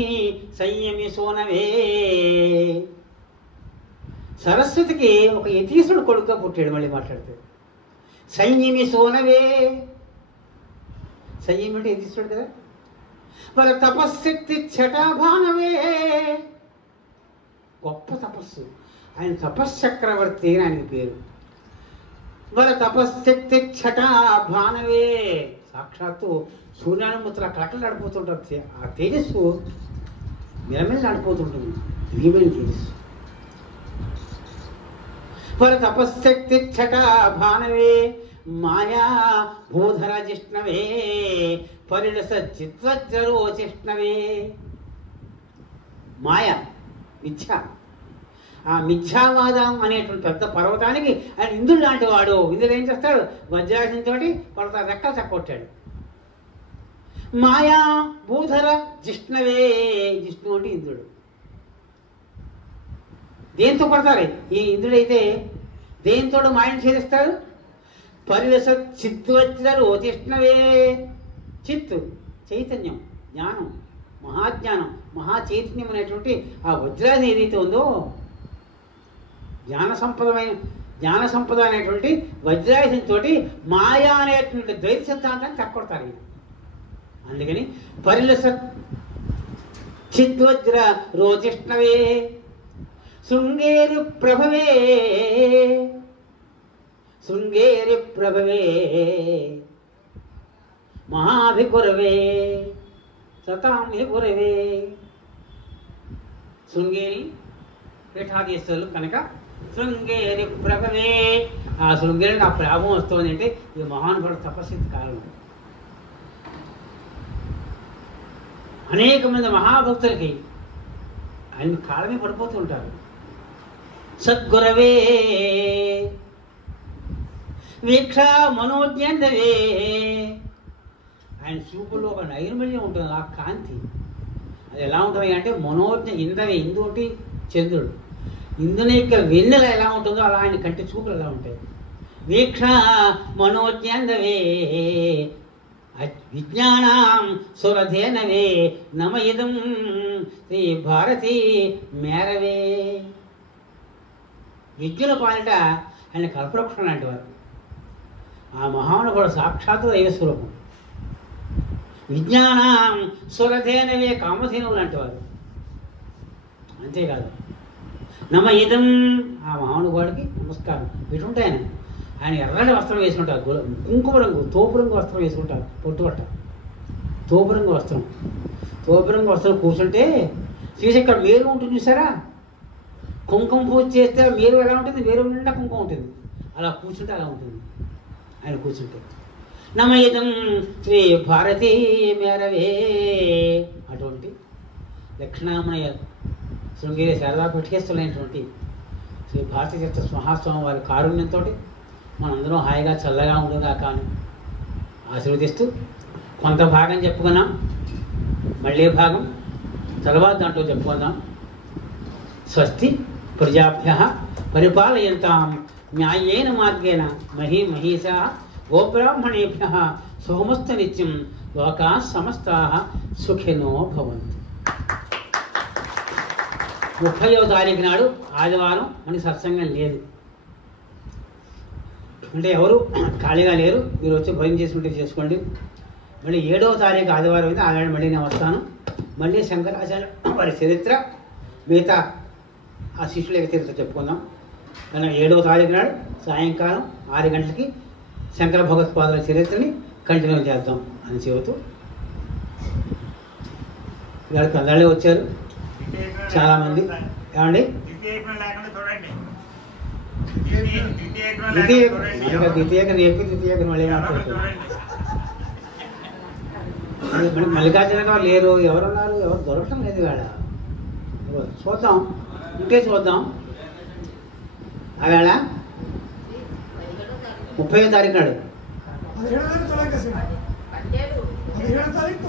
సంయమి సోనవే. సరస్వతికి ఒక యతీశ్వరుడు కొడుకుగా పుట్టాడు. మళ్ళీ మాట్లాడితే సంయమి సోనవే. సంయమి అంటే యతీశ్వరుడు కదా. వాళ్ళ తపశ్శక్తి ఛటాభానవే, గొప్ప తపస్సు. ఆయన తపశ్చక్రవర్తి అని ఆయనకి పేరు. వాళ్ళ తపశ్శక్తి ఛటాభానవే. సాక్షాత్తు సూర్యానుమూర్తులు కళకలు నడిపోతుంటారు. ఆ తేజస్సు మిలమిల నడిపోతుంటుంది, దివ్యమైన తేజస్సు. వాళ్ళ తపశ్శక్తి ఛటాభానవే, మాయా భూధర జిష్ణవే, పరిణస చిత్వజ్రో జిష్ణవే. మాయ, మిథ్య. ఆ మిథ్యావాదం అనేటువంటి పెద్ద పర్వతానికి ఆయన ఇంద్రుడు లాంటి వాడు. ఇంద్రుడు ఏం చేస్తాడు? వజ్రాయుధంతో పర్వత రెక్కలు చక్కొట్టాడు. మాయా భూధర జిష్ణవే. జిష్ణు అంటే ఇంద్రుడు. దేంతో పడతారు? ఈ ఇంద్రుడైతే దేంతో మాయను ఛేదిస్తాడు? పరిరస చిద్వజ్రో జిష్ణవే. చిత్తు చైతన్యం, జ్ఞానం, మహాజ్ఞానం, మహాచైతన్యం అనేటువంటి ఆ వజ్రాది ఏదైతే ఉందో, జ్ఞాన సంపద అనేటువంటి వజ్రాయుధంతో మాయా అనేటువంటి ద్వైత సిద్ధాంతాన్ని తక్కొడతారు. అందుకని పరిలస చిద్వజ్ర రోజిష్ణవే, శృంగేరి ప్రభవే, శృంగేరి ప్రభవే, మహాభిగురవే, సతాంభిగురవే. శృంగేరి పీఠాధీశ్వరులు కనుక శృంగేరి ప్రభవే. ఆ శృంగేరికి ఆ ప్రాభం వస్తుంది అంటే ఈ మహానుభావుడు తపస్సు కారణం. అనేక మంది మహాభక్తులకి ఆయన కాలమే పడిపోతూ ఉంటారు. సద్గురవే వీక్ష మనోజ్ఞందవే. ఆయన చూపుల్లో ఒక నైర్మల్యం ఉంటుంది, ఆ కాంతి. అది ఎలా ఉంటుంది అంటే మనోజ్ఞ ఇందవే. ఇందు ఒకటి చంద్రుడు. ఇందుని యొక్క వెన్నెల ఎలా ఉంటుందో అలా ఆయన కంటి చూపులు ఎలా ఉంటాయి. వీక్ష మనోజ్ఞందవే విజ్ఞానం సురధేనవే, నమ ఇదం శ్రీ భారతీ మేరవే. విద్యుల పాలిట ఆయన కల్పవృక్షం లాంటి వారు. ఆ మహానుభావుడు సాక్షాత్తు దైవస్వరూపం. విజ్ఞానం సురధేనవే, కామధేనువు లాంటి వారు. అంతేకాదు నమ ఇదం, ఆ మహానుభావుడికి నమస్కారం. ఇటుంటాయన ఆయన ఎర్రటి వస్త్రం వేసుకుంటారు, కుంకుమ రంగు తోపు రంగు వస్త్రం వేసుకుంటారు, పొట్టుబట్ట తోపు రంగు వస్త్రం. తోపు రంగు వస్త్రం కూర్చుంటే శ్రీశంకర్ మేరు ఉంటుంది చూసారా, కుంకుమ పూజ చేస్తే మేరు ఎలా ఉంటుంది? మేరు నిండా కుంకుమ ఉంటుంది. అలా కూర్చుంటే అలా ఉంటుంది ఆయన కూర్చుంటే. నమయిదం శ్రీ భారతీ మేరవే. అటువంటి దక్షిణామయ శృంగేరి శారదా పీఠేశ్వరులైనటువంటి శ్రీ భారతీ తీర్థ మహాస్వామి వారి కారుణ్యంతో మనందరం హాయిగా చల్లగా ఉండగా కానీ ఆశీర్వదిస్తూ కొంత భాగం చెప్పుకున్నాం. మళ్ళీ భాగం తర్వాత దాంట్లో చెప్పుకుందాం. స్వస్తి ప్రజాభ్యః పరిపాలయంతాం న్యాయేన మార్గేణ మహీమహీషా గోబ్రాహ్మణేభ్యః శుభమస్తు నిత్యం. లోకాః సమస్తాః సుఖినో భవంతు. 30వ తారీఖు నాడు ఆదివారం మనకి సత్సంగం లేదు. అంటే ఎవరు ఖాళీగా లేరు, మీరు వచ్చి భోజనం చేసుకుంటే చేసుకోండి. మళ్ళీ 7వ తారీఖు ఆదివారం అయితే ఆనాడు మళ్ళీ నేను వస్తాను. మళ్ళీ శంకరాచార్య వారి చరిత్ర మిగతా ఆ శిష్యుల యొక్క చరిత్ర చెప్పుకుందాం. కానీ 7వ తారీఖు నాడు సాయంకాలం 6 గంటలకి శంకర భగవత్పాదుల చరిత్రని కంటిన్యూ చేద్దాం అని చెబుతూ ఇవాళ పెద్దలే వచ్చారు చాలామంది. ఏమండి ద్వితీయక నేర్పి ద్వితీయక మళ్ళీ మాట్లాడుతున్నారు. మల్లికార్జున గారు లేరు, ఎవరున్నారు, ఎవరు దొరకటం లేదు వేళ. చూద్దాం, ఇంకే చూద్దాం. ఆ వేళ 30వ తారీఖు నాడు 17వ తారీఖు